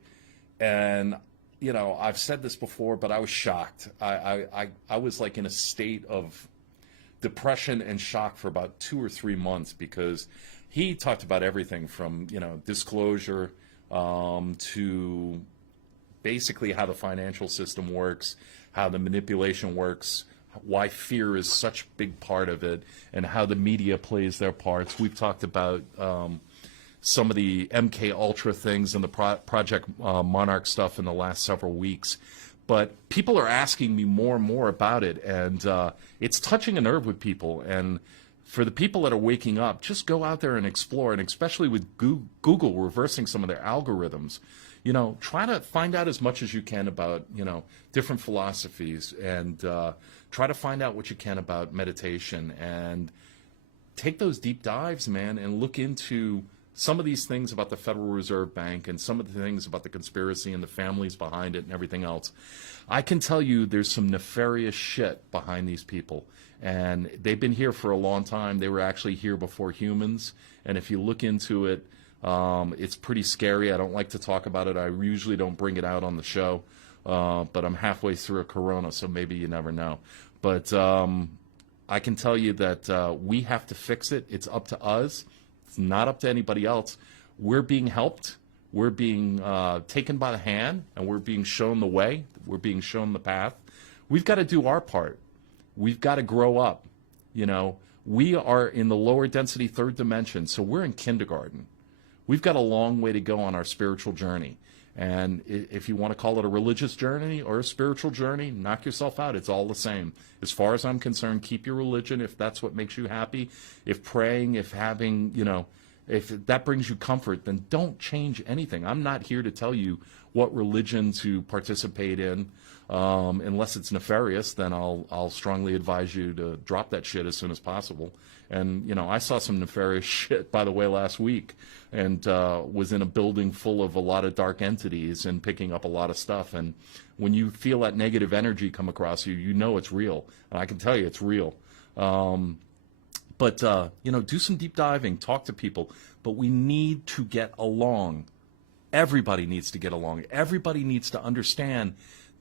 And I've said this before, but I was shocked. I was like in a state of depression and shock for about 2 or 3 months, because he talked about everything from, disclosure to basically how the financial system works, how the manipulation works, why fear is such a big part of it, and how the media plays their parts. We've talked about some of the MK Ultra things and the Project Monarch stuff in the last several weeks. But people are asking me more and more about it, and it's touching a nerve with people. And for the people that are waking up, just go out there and explore, and especially with Google reversing some of their algorithms, try to find out as much as you can about, different philosophies, and try to find out what you can about meditation, and take those deep dives, man, and look into some of these things about the Federal Reserve Bank, and some of the things about the conspiracy and the families behind it and everything else. I can tell you there's some nefarious shit behind these people. And they've been here for a long time. They were actually here before humans. And if you look into it, it's pretty scary. I don't like to talk about it. I usually don't bring it out on the show. But I'm halfway through a corona, so maybe you never know. But I can tell you that we have to fix it. It's up to us. It's not up to anybody else. We're being helped. We're being taken by the hand, and we're being shown the way. We're being shown the path. We've got to do our part. We've got to grow up. We are in the lower density third dimension, so we're in kindergarten. We've got a long way to go on our spiritual journey. And if you want to call it a religious journey or a spiritual journey, knock yourself out. It's all the same. As far as I'm concerned, keep your religion if that's what makes you happy. If praying, if having, if that brings you comfort, then don't change anything. I'm not here to tell you what religion to participate in. Unless it's nefarious, then I'll strongly advise you to drop that shit as soon as possible. And, I saw some nefarious shit, by the way, last week, and was in a building full of a lot of dark entities and picking up a lot of stuff. And when you feel that negative energy come across you, you know it's real. And I can tell you it's real. But do some deep diving, talk to people. But we need to get along. Everybody needs to get along. Everybody needs to understand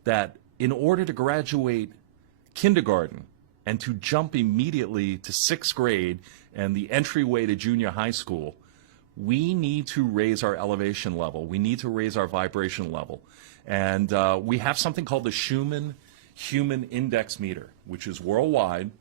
that in order to graduate kindergarten and to jump immediately to 6th grade and the entryway to junior high school, we need to raise our elevation level. We need to raise our vibration level. And we have something called the Schumann Human Index Meter, which is worldwide.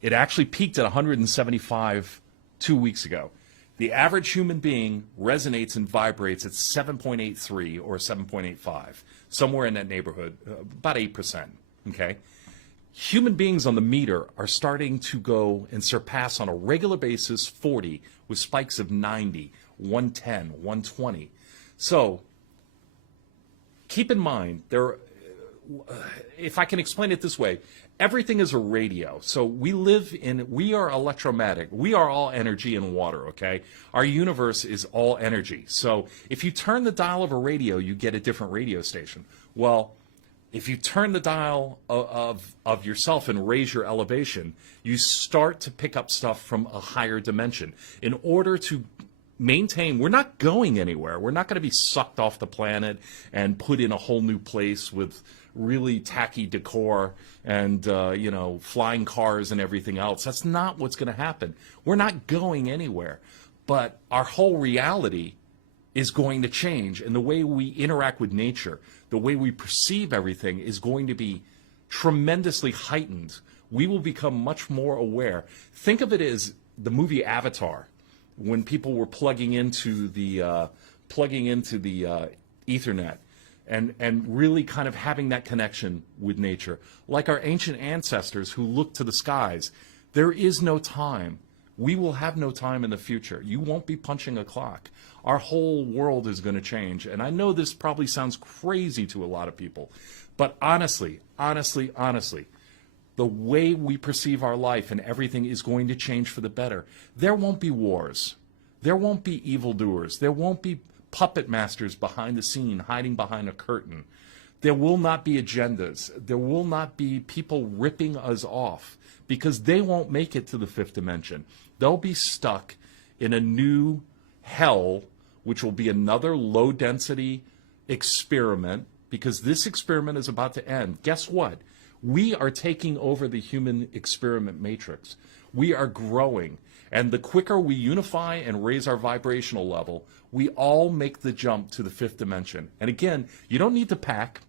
It actually peaked at 175 2 weeks ago. The average human being resonates and vibrates at 7.83 or 7.85, somewhere in that neighborhood, about 8%, okay? Human beings on the meter are starting to go and surpass on a regular basis 40 with spikes of 90, 110, 120. So keep in mind, if I can explain it this way, everything is a radio. So we are electromagnetic. We are all energy and water, okay? Our universe is all energy. So if you turn the dial of a radio, you get a different radio station. Well, if you turn the dial of yourself and raise your elevation, you start to pick up stuff from a higher dimension. In order to maintain, we're not going anywhere. We're not going to be sucked off the planet and put in a whole new place with really tacky decor and flying cars and everything else. That's not what's going to happen. We're not going anywhere. But our whole reality is going to change, and the way we interact with nature, the way we perceive everything is going to be tremendously heightened. We will become much more aware. Think of it as the movie Avatar, when people were plugging into the Ethernet and really kind of having that connection with nature. Like our ancient ancestors who looked to the skies, there is no time. We will have no time in the future. You won't be punching a clock. Our whole world is going to change. And I know this probably sounds crazy to a lot of people, but honestly, the way we perceive our life and everything is going to change for the better. There won't be wars. There won't be evildoers. There won't be puppet masters behind the scene, hiding behind a curtain. There will not be agendas. There will not be people ripping us off, because they won't make it to the 5th dimension. They'll be stuck in a new hell, which will be another low-density experiment, because this experiment is about to end. Guess what? We are taking over the human experiment matrix. We are growing. And the quicker we unify and raise our vibrational level, we all make the jump to the 5th dimension. And again, you don't need to pack.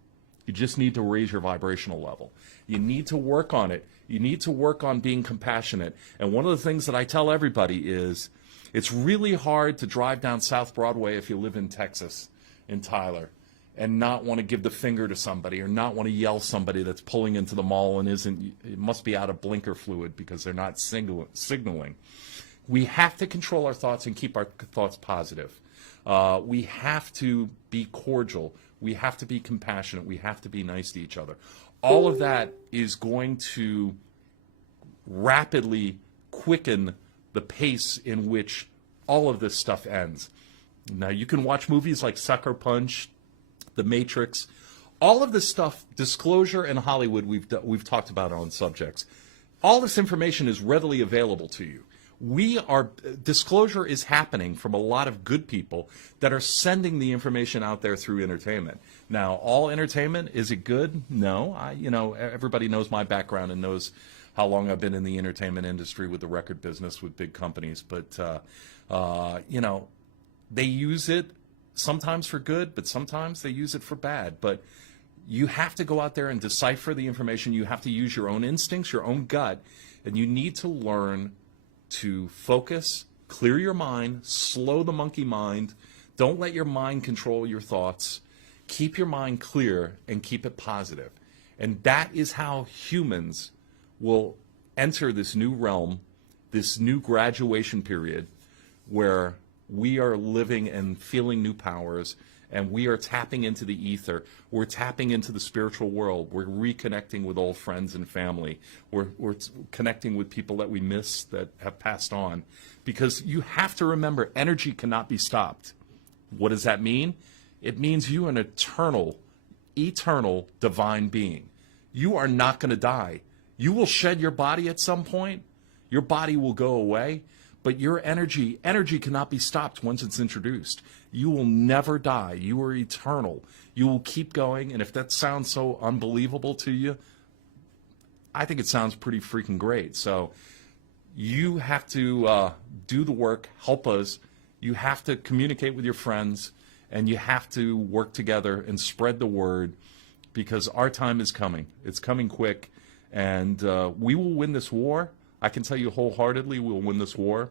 You just need to raise your vibrational level. You need to work on it. You need to work on being compassionate. And one of the things that I tell everybody is it's really hard to drive down South Broadway if you live in Texas, in Tyler, and not want to give the finger to somebody or not want to yell somebody that's pulling into the mall and it must be out of blinker fluid because they're not signaling. We have to control our thoughts and keep our thoughts positive. We have to be cordial. We have to be compassionate. We have to be nice to each other. All of that is going to rapidly quicken the pace in which all of this stuff ends. Now, you can watch movies like Sucker Punch, The Matrix, all of this stuff, disclosure and Hollywood, we've talked about on subjects. All this information is readily available to you. Disclosure is happening from a lot of good people that are sending the information out there through entertainment. Now, all entertainment, is it good? No. Everybody knows my background and knows how long I've been in the entertainment industry with the record business with big companies. But, they use it sometimes for good, but sometimes they use it for bad. But you have to go out there and decipher the information. You have to use your own instincts, your own gut, and you need to learn to focus, clear your mind, slow the monkey mind Don't let your mind control your thoughts. Keep your mind clear and keep it positive. And that is how humans will enter this new realm, this new graduation period, where we are living and feeling new powers, and we are tapping into the ether. We're tapping into the spiritual world. We're reconnecting with old friends and family. We're connecting with people that we miss that have passed on. Because you have to remember, energy cannot be stopped. What does that mean? It means you are an eternal divine being. You are not going to die. You will shed your body at some point. Your body will go away. But your energy cannot be stopped once it's introduced. You will never die. You are eternal. You will keep going. And if that sounds so unbelievable to you, I think it sounds pretty freaking great. So you have to do the work, help us. You have to communicate with your friends, and you have to work together and spread the word, because our time is coming. It's coming quick, and we will win this war. I can tell you wholeheartedly we'll win this war.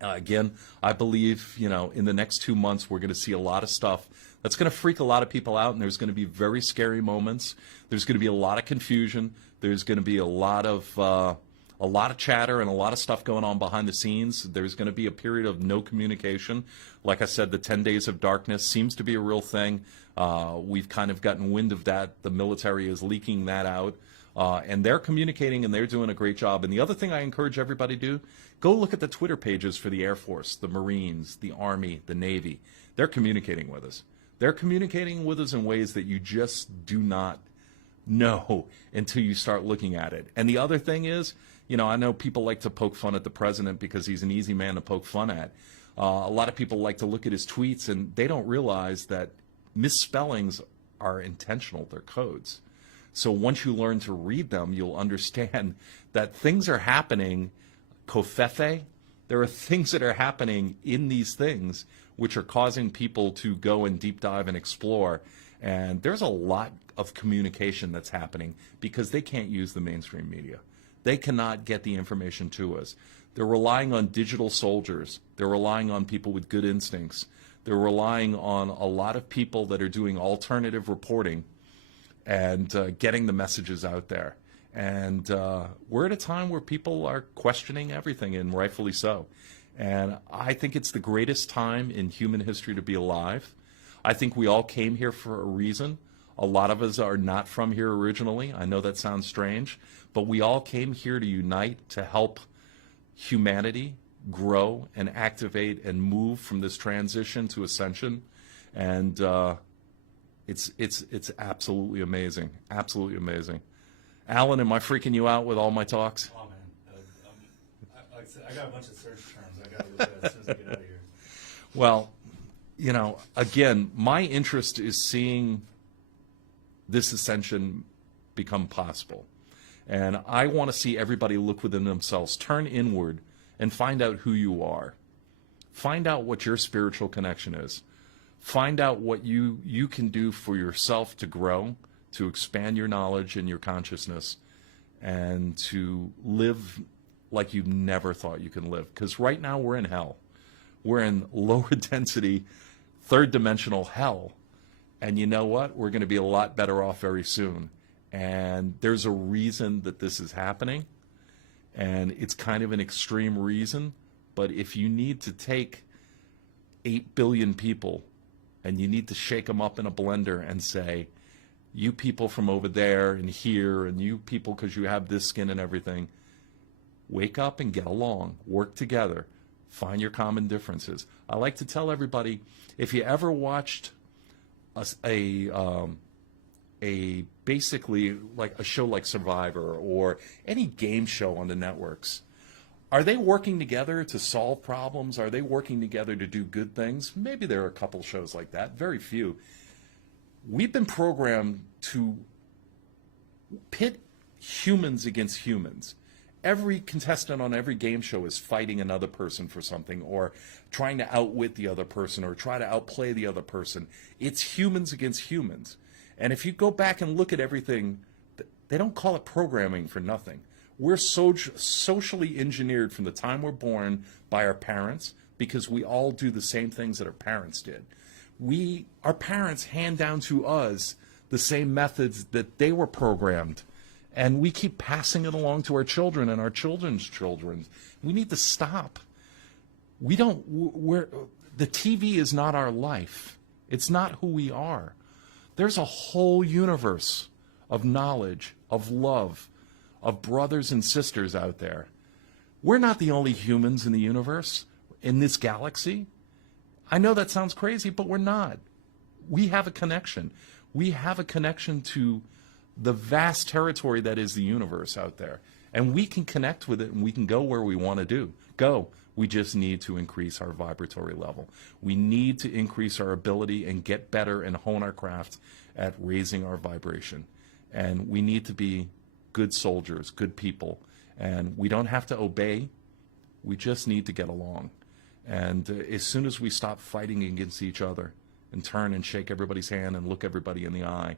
Again, I believe, in the next 2 months we're going to see a lot of stuff that's going to freak a lot of people out, and there's going to be very scary moments. There's going to be a lot of confusion. There's going to be a lot of chatter and a lot of stuff going on behind the scenes. There's going to be a period of no communication. Like I said, the 10 days of darkness seems to be a real thing. We've kind of gotten wind of that. The military is leaking that out. And they're communicating, and they're doing a great job. And the other thing I encourage everybody to do, go look at the Twitter pages for the Air Force, the Marines, the Army, the Navy. They're communicating with us. They're communicating with us in ways that you just do not know until you start looking at it. And the other thing is, I know people like to poke fun at the president because he's an easy man to poke fun at. A lot of people like to look at his tweets, and they don't realize that misspellings are intentional. They're codes. So once you learn to read them, you'll understand that things are happening, kofefe. There are things that are happening in these things which are causing people to go and deep dive and explore. And there's a lot of communication that's happening because they can't use the mainstream media. They cannot get the information to us. They're relying on digital soldiers. They're relying on people with good instincts. They're relying on a lot of people that are doing alternative reporting and getting the messages out there. And we're at a time where people are questioning everything, and rightfully so. And I think it's the greatest time in human history to be alive. I think we all came here for a reason. A lot of us are not from here originally. I know that sounds strange, but we all came here to unite, to help humanity grow and activate and move from this transition to ascension. And it's absolutely amazing, absolutely amazing. Alan, am I freaking you out with all my talks? Oh man, like I said, I got a bunch of search terms I got to look at as soon as I get out of here. Well, again, my interest is seeing this ascension become possible. And I want to see everybody look within themselves, turn inward, and find out who you are. Find out what your spiritual connection is. Find out what you can do for yourself to grow, to expand your knowledge and your consciousness, and to live like you never thought you can live. Because right now we're in hell. We're in lower density, third dimensional hell. And you know what? We're going to be a lot better off very soon. And there's a reason that this is happening. And it's kind of an extreme reason. But if you need to take 8 billion people and you need to shake them up in a blender and say, you people from over there and here, and you people because you have this skin and everything, wake up and get along. Work together. Find your common differences. I like to tell everybody, if you ever watched a basically like a show like Survivor or any game show on the networks, are they working together to solve problems? Are they working together to do good things? Maybe there are a couple shows like that, very few. We've been programmed to pit humans against humans. Every contestant on every game show is fighting another person for something, or trying to outwit the other person, or try to outplay the other person. It's humans against humans. And if you go back and look at everything, they don't call it programming for nothing. We're socially engineered from the time we're born by our parents, because we all do the same things that our parents did. Our parents hand down to us the same methods that they were programmed, and we keep passing it along to our children and our children's children. We need to stop. The TV is not our life. It's not who we are. There's a whole universe of knowledge, of love, of brothers and sisters out there. We're not the only humans in the universe, in this galaxy. I know that sounds crazy, but we're not. We have a connection. We have a connection to the vast territory that is the universe out there. And we can connect with it, and we can go where we want to go. We just need to increase our vibratory level. We need to increase our ability and get better and hone our craft at raising our vibration. And we need to be good soldiers, good people. And we don't have to obey. We just need to get along. And as soon as we stop fighting against each other and turn and shake everybody's hand and look everybody in the eye,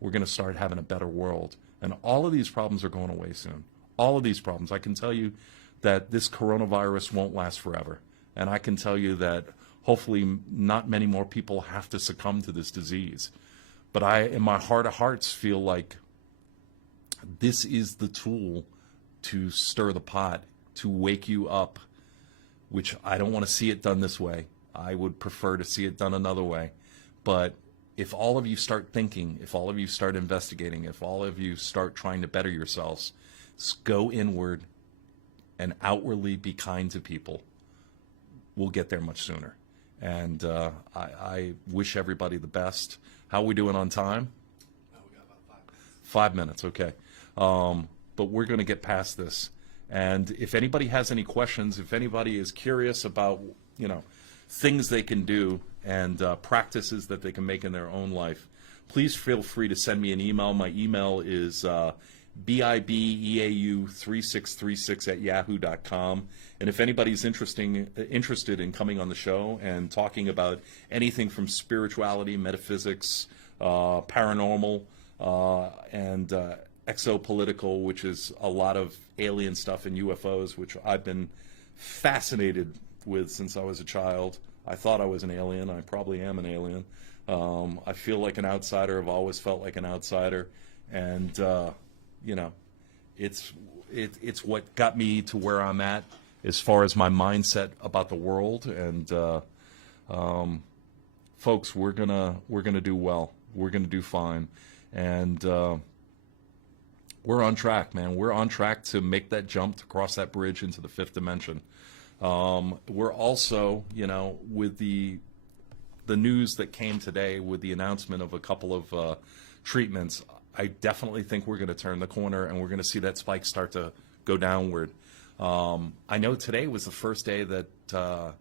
we're going to start having a better world. And all of these problems are going away soon. All of these problems. I can tell you that this coronavirus won't last forever. And I can tell you that hopefully not many more people have to succumb to this disease. But I, in my heart of hearts, feel like this is the tool to stir the pot, to wake you up, which I don't want to see it done this way. I would prefer to see it done another way. But if all of you start thinking, if all of you start investigating, if all of you start trying to better yourselves, go inward and outwardly be kind to people, we'll get there much sooner. And I wish everybody the best. How are we doing on time? We got about 5 minutes. 5 minutes, okay. But we're going to get past this. And if anybody has any questions, if anybody is curious about, things they can do and practices that they can make in their own life, please feel free to send me an email. My email is bibeau3636@yahoo.com. And if anybody's interested in coming on the show and talking about anything from spirituality, metaphysics, paranormal, and exopolitical, which is a lot of alien stuff and UFOs, which I've been fascinated with since I was a child. I thought I was an alien. I probably am an alien. I feel like an outsider. I've always felt like an outsider. And, it's what got me to where I'm at as far as my mindset about the world. And, folks, we're gonna do well. We're gonna do fine. And, we're on track, man. We're on track to make that jump, to cross that bridge into the fifth dimension. We're also, with the news that came today with the announcement of a couple of treatments, I definitely think we're going to turn the corner and we're going to see that spike start to go downward. I know today was the first day that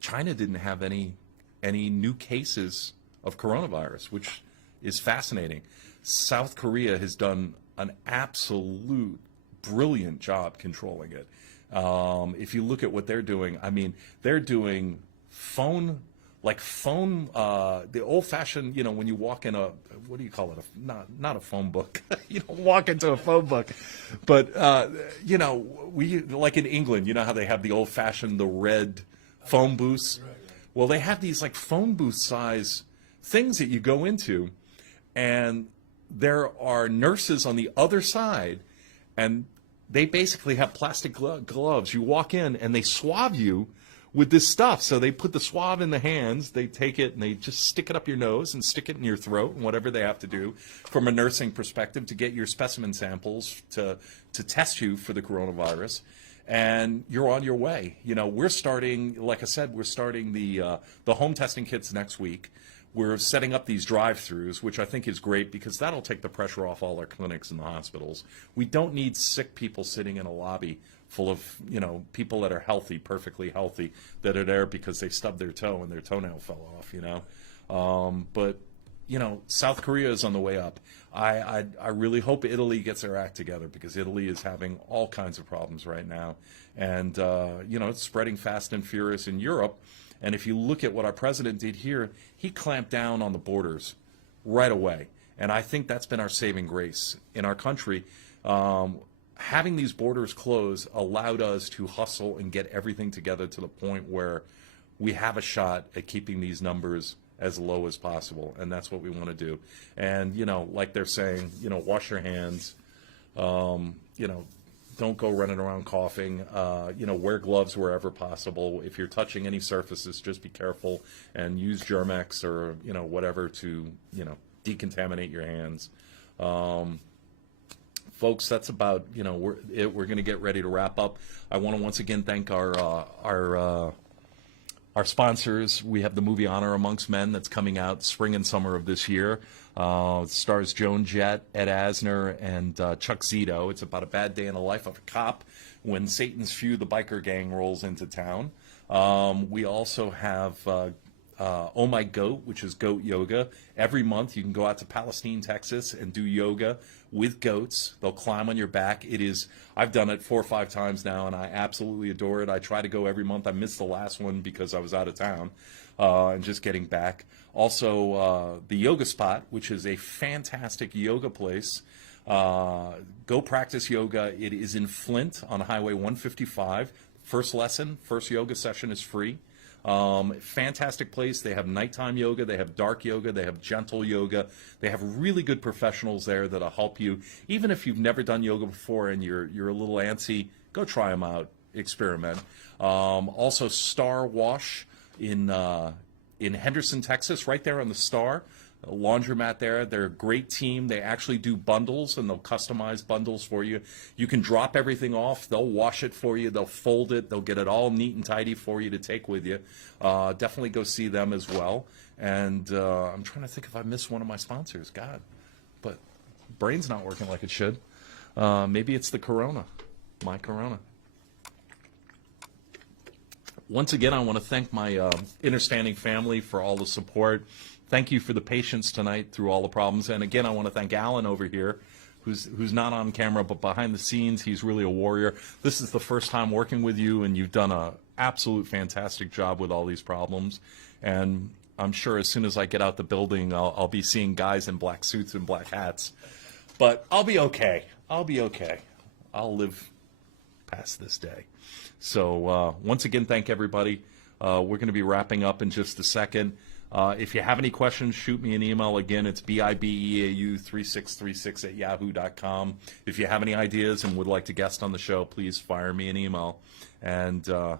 China didn't have any new cases of coronavirus, which is fascinating. South Korea has done an absolute brilliant job controlling it. If you look at what they're doing, I mean, they're doing the old-fashioned, when you walk in a, what do you call it? Not a phone book. You don't walk into a phone book. But, we, like in England, you know how they have the old-fashioned, the red phone booths? Well, they have these like phone booth size things that you go into, and there are nurses on the other side, and they basically have plastic gloves. You walk in, and they swab you with this stuff. So they put the swab in the hands, they take it, and they just stick it up your nose and stick it in your throat, and whatever they have to do from a nursing perspective to get your specimen samples to test you for the coronavirus. And you're on your way. We're starting, like I said, we're starting the home testing kits next week. We're setting up these drive-throughs, which I think is great because that'll take the pressure off all our clinics and the hospitals. We don't need sick people sitting in a lobby full of, people that are healthy, perfectly healthy, that are there because they stubbed their toe and their toenail fell off, But, South Korea is on the way up. I really hope Italy gets their act together because Italy is having all kinds of problems right now. And, it's spreading fast and furious in Europe. And if you look at what our president did here, he clamped down on the borders right away. And I think that's been our saving grace in our country. having these borders closed allowed us to hustle and get everything together to the point where we have a shot at keeping these numbers as low as possible, and that's what we want to do. And, you know, like they're saying, you know, wash your hands, you know, don't go running around coughing, you know, wear gloves wherever possible. If you're touching any surfaces, just be careful and use Germex or, you know, whatever to, you know, decontaminate your hands. Folks, that's about, you know, we're going to get ready to wrap up. I want to once again thank our sponsors. We have the movie Honor Amongst Men that's coming out spring and summer of this year. It stars Joan Jett, Ed Asner, and Chuck Zito. It's about a bad day in the life of a cop when Satan's Few, the biker gang, rolls into town. We also have Oh My Goat, which is goat yoga. Every month you can go out to Palestine, Texas, and do yoga with goats. They'll climb on your back. I've done it 4 or 5 times now, and I absolutely adore it. I try to go every month. I missed the last one because I was out of town and just getting back. Also, the Yoga Spot, which is a fantastic yoga place. Go practice yoga. It is in Flint on Highway 155. First yoga session is free. Fantastic place. They have nighttime yoga, they have dark yoga, they have gentle yoga. They have really good professionals there that'll help you. Even if you've never done yoga before and you're a little antsy, go try them out, experiment. Also Star Wash in Henderson, Texas, right there on the Star. A laundromat there. They're a great team. They actually do bundles, and they'll customize bundles for you. You can drop everything off. They'll wash it for you. They'll fold it. They'll get it all neat and tidy for you to take with you. Definitely go see them as well. And I'm trying to think if I missed one of my sponsors. God, but brain's not working like it should. Maybe it's the Corona, my Corona. Once again, I want to thank my Innerstanding family for all the support. Thank you for the patience tonight through all the problems. And again, I want to thank Alan over here, who's not on camera, but behind the scenes, he's really a warrior. This is the first time working with you, and you've done an absolute fantastic job with all these problems. And I'm sure as soon as I get out the building, I'll be seeing guys in black suits and black hats. But I'll be okay. I'll be okay. I'll live past this day. So once again, thank everybody. We're going to be wrapping up in just a second. If you have any questions, shoot me an email. Again, it's bibeau3636@yahoo.com. If you have any ideas and would like to guest on the show, please fire me an email. And I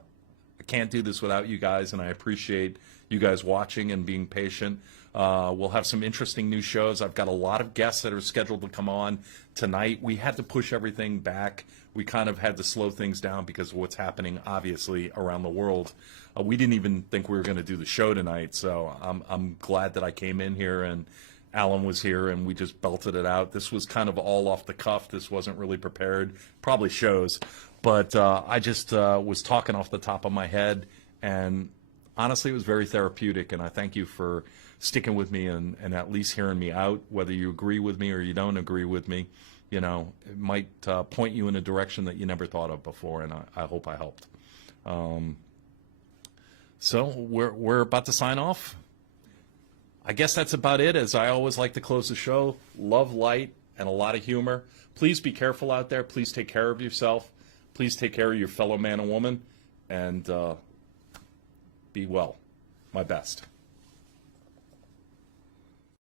can't do this without you guys, and I appreciate you guys watching and being patient. We'll have some interesting new shows. I've got a lot of guests that are scheduled to come on tonight. We had to push everything back. We kind of had to slow things down because of what's happening, obviously, around the world. We didn't even think we were going to do the show tonight, so I'm glad that I came in here and Alan was here and we just belted it out. This was kind of all off the cuff. This wasn't really prepared. Probably shows, but I just was talking off the top of my head, and honestly, it was very therapeutic, and I thank you for sticking with me and at least hearing me out. Whether you agree with me or you don't agree with me, you know, it might point you in a direction that you never thought of before, and I hope I helped. So we're about to sign off. I guess that's about it. As I always like to close the show, love, light, and a lot of humor. Please be careful out there. Please take care of yourself. Please take care of your fellow man and woman, and be well. My best.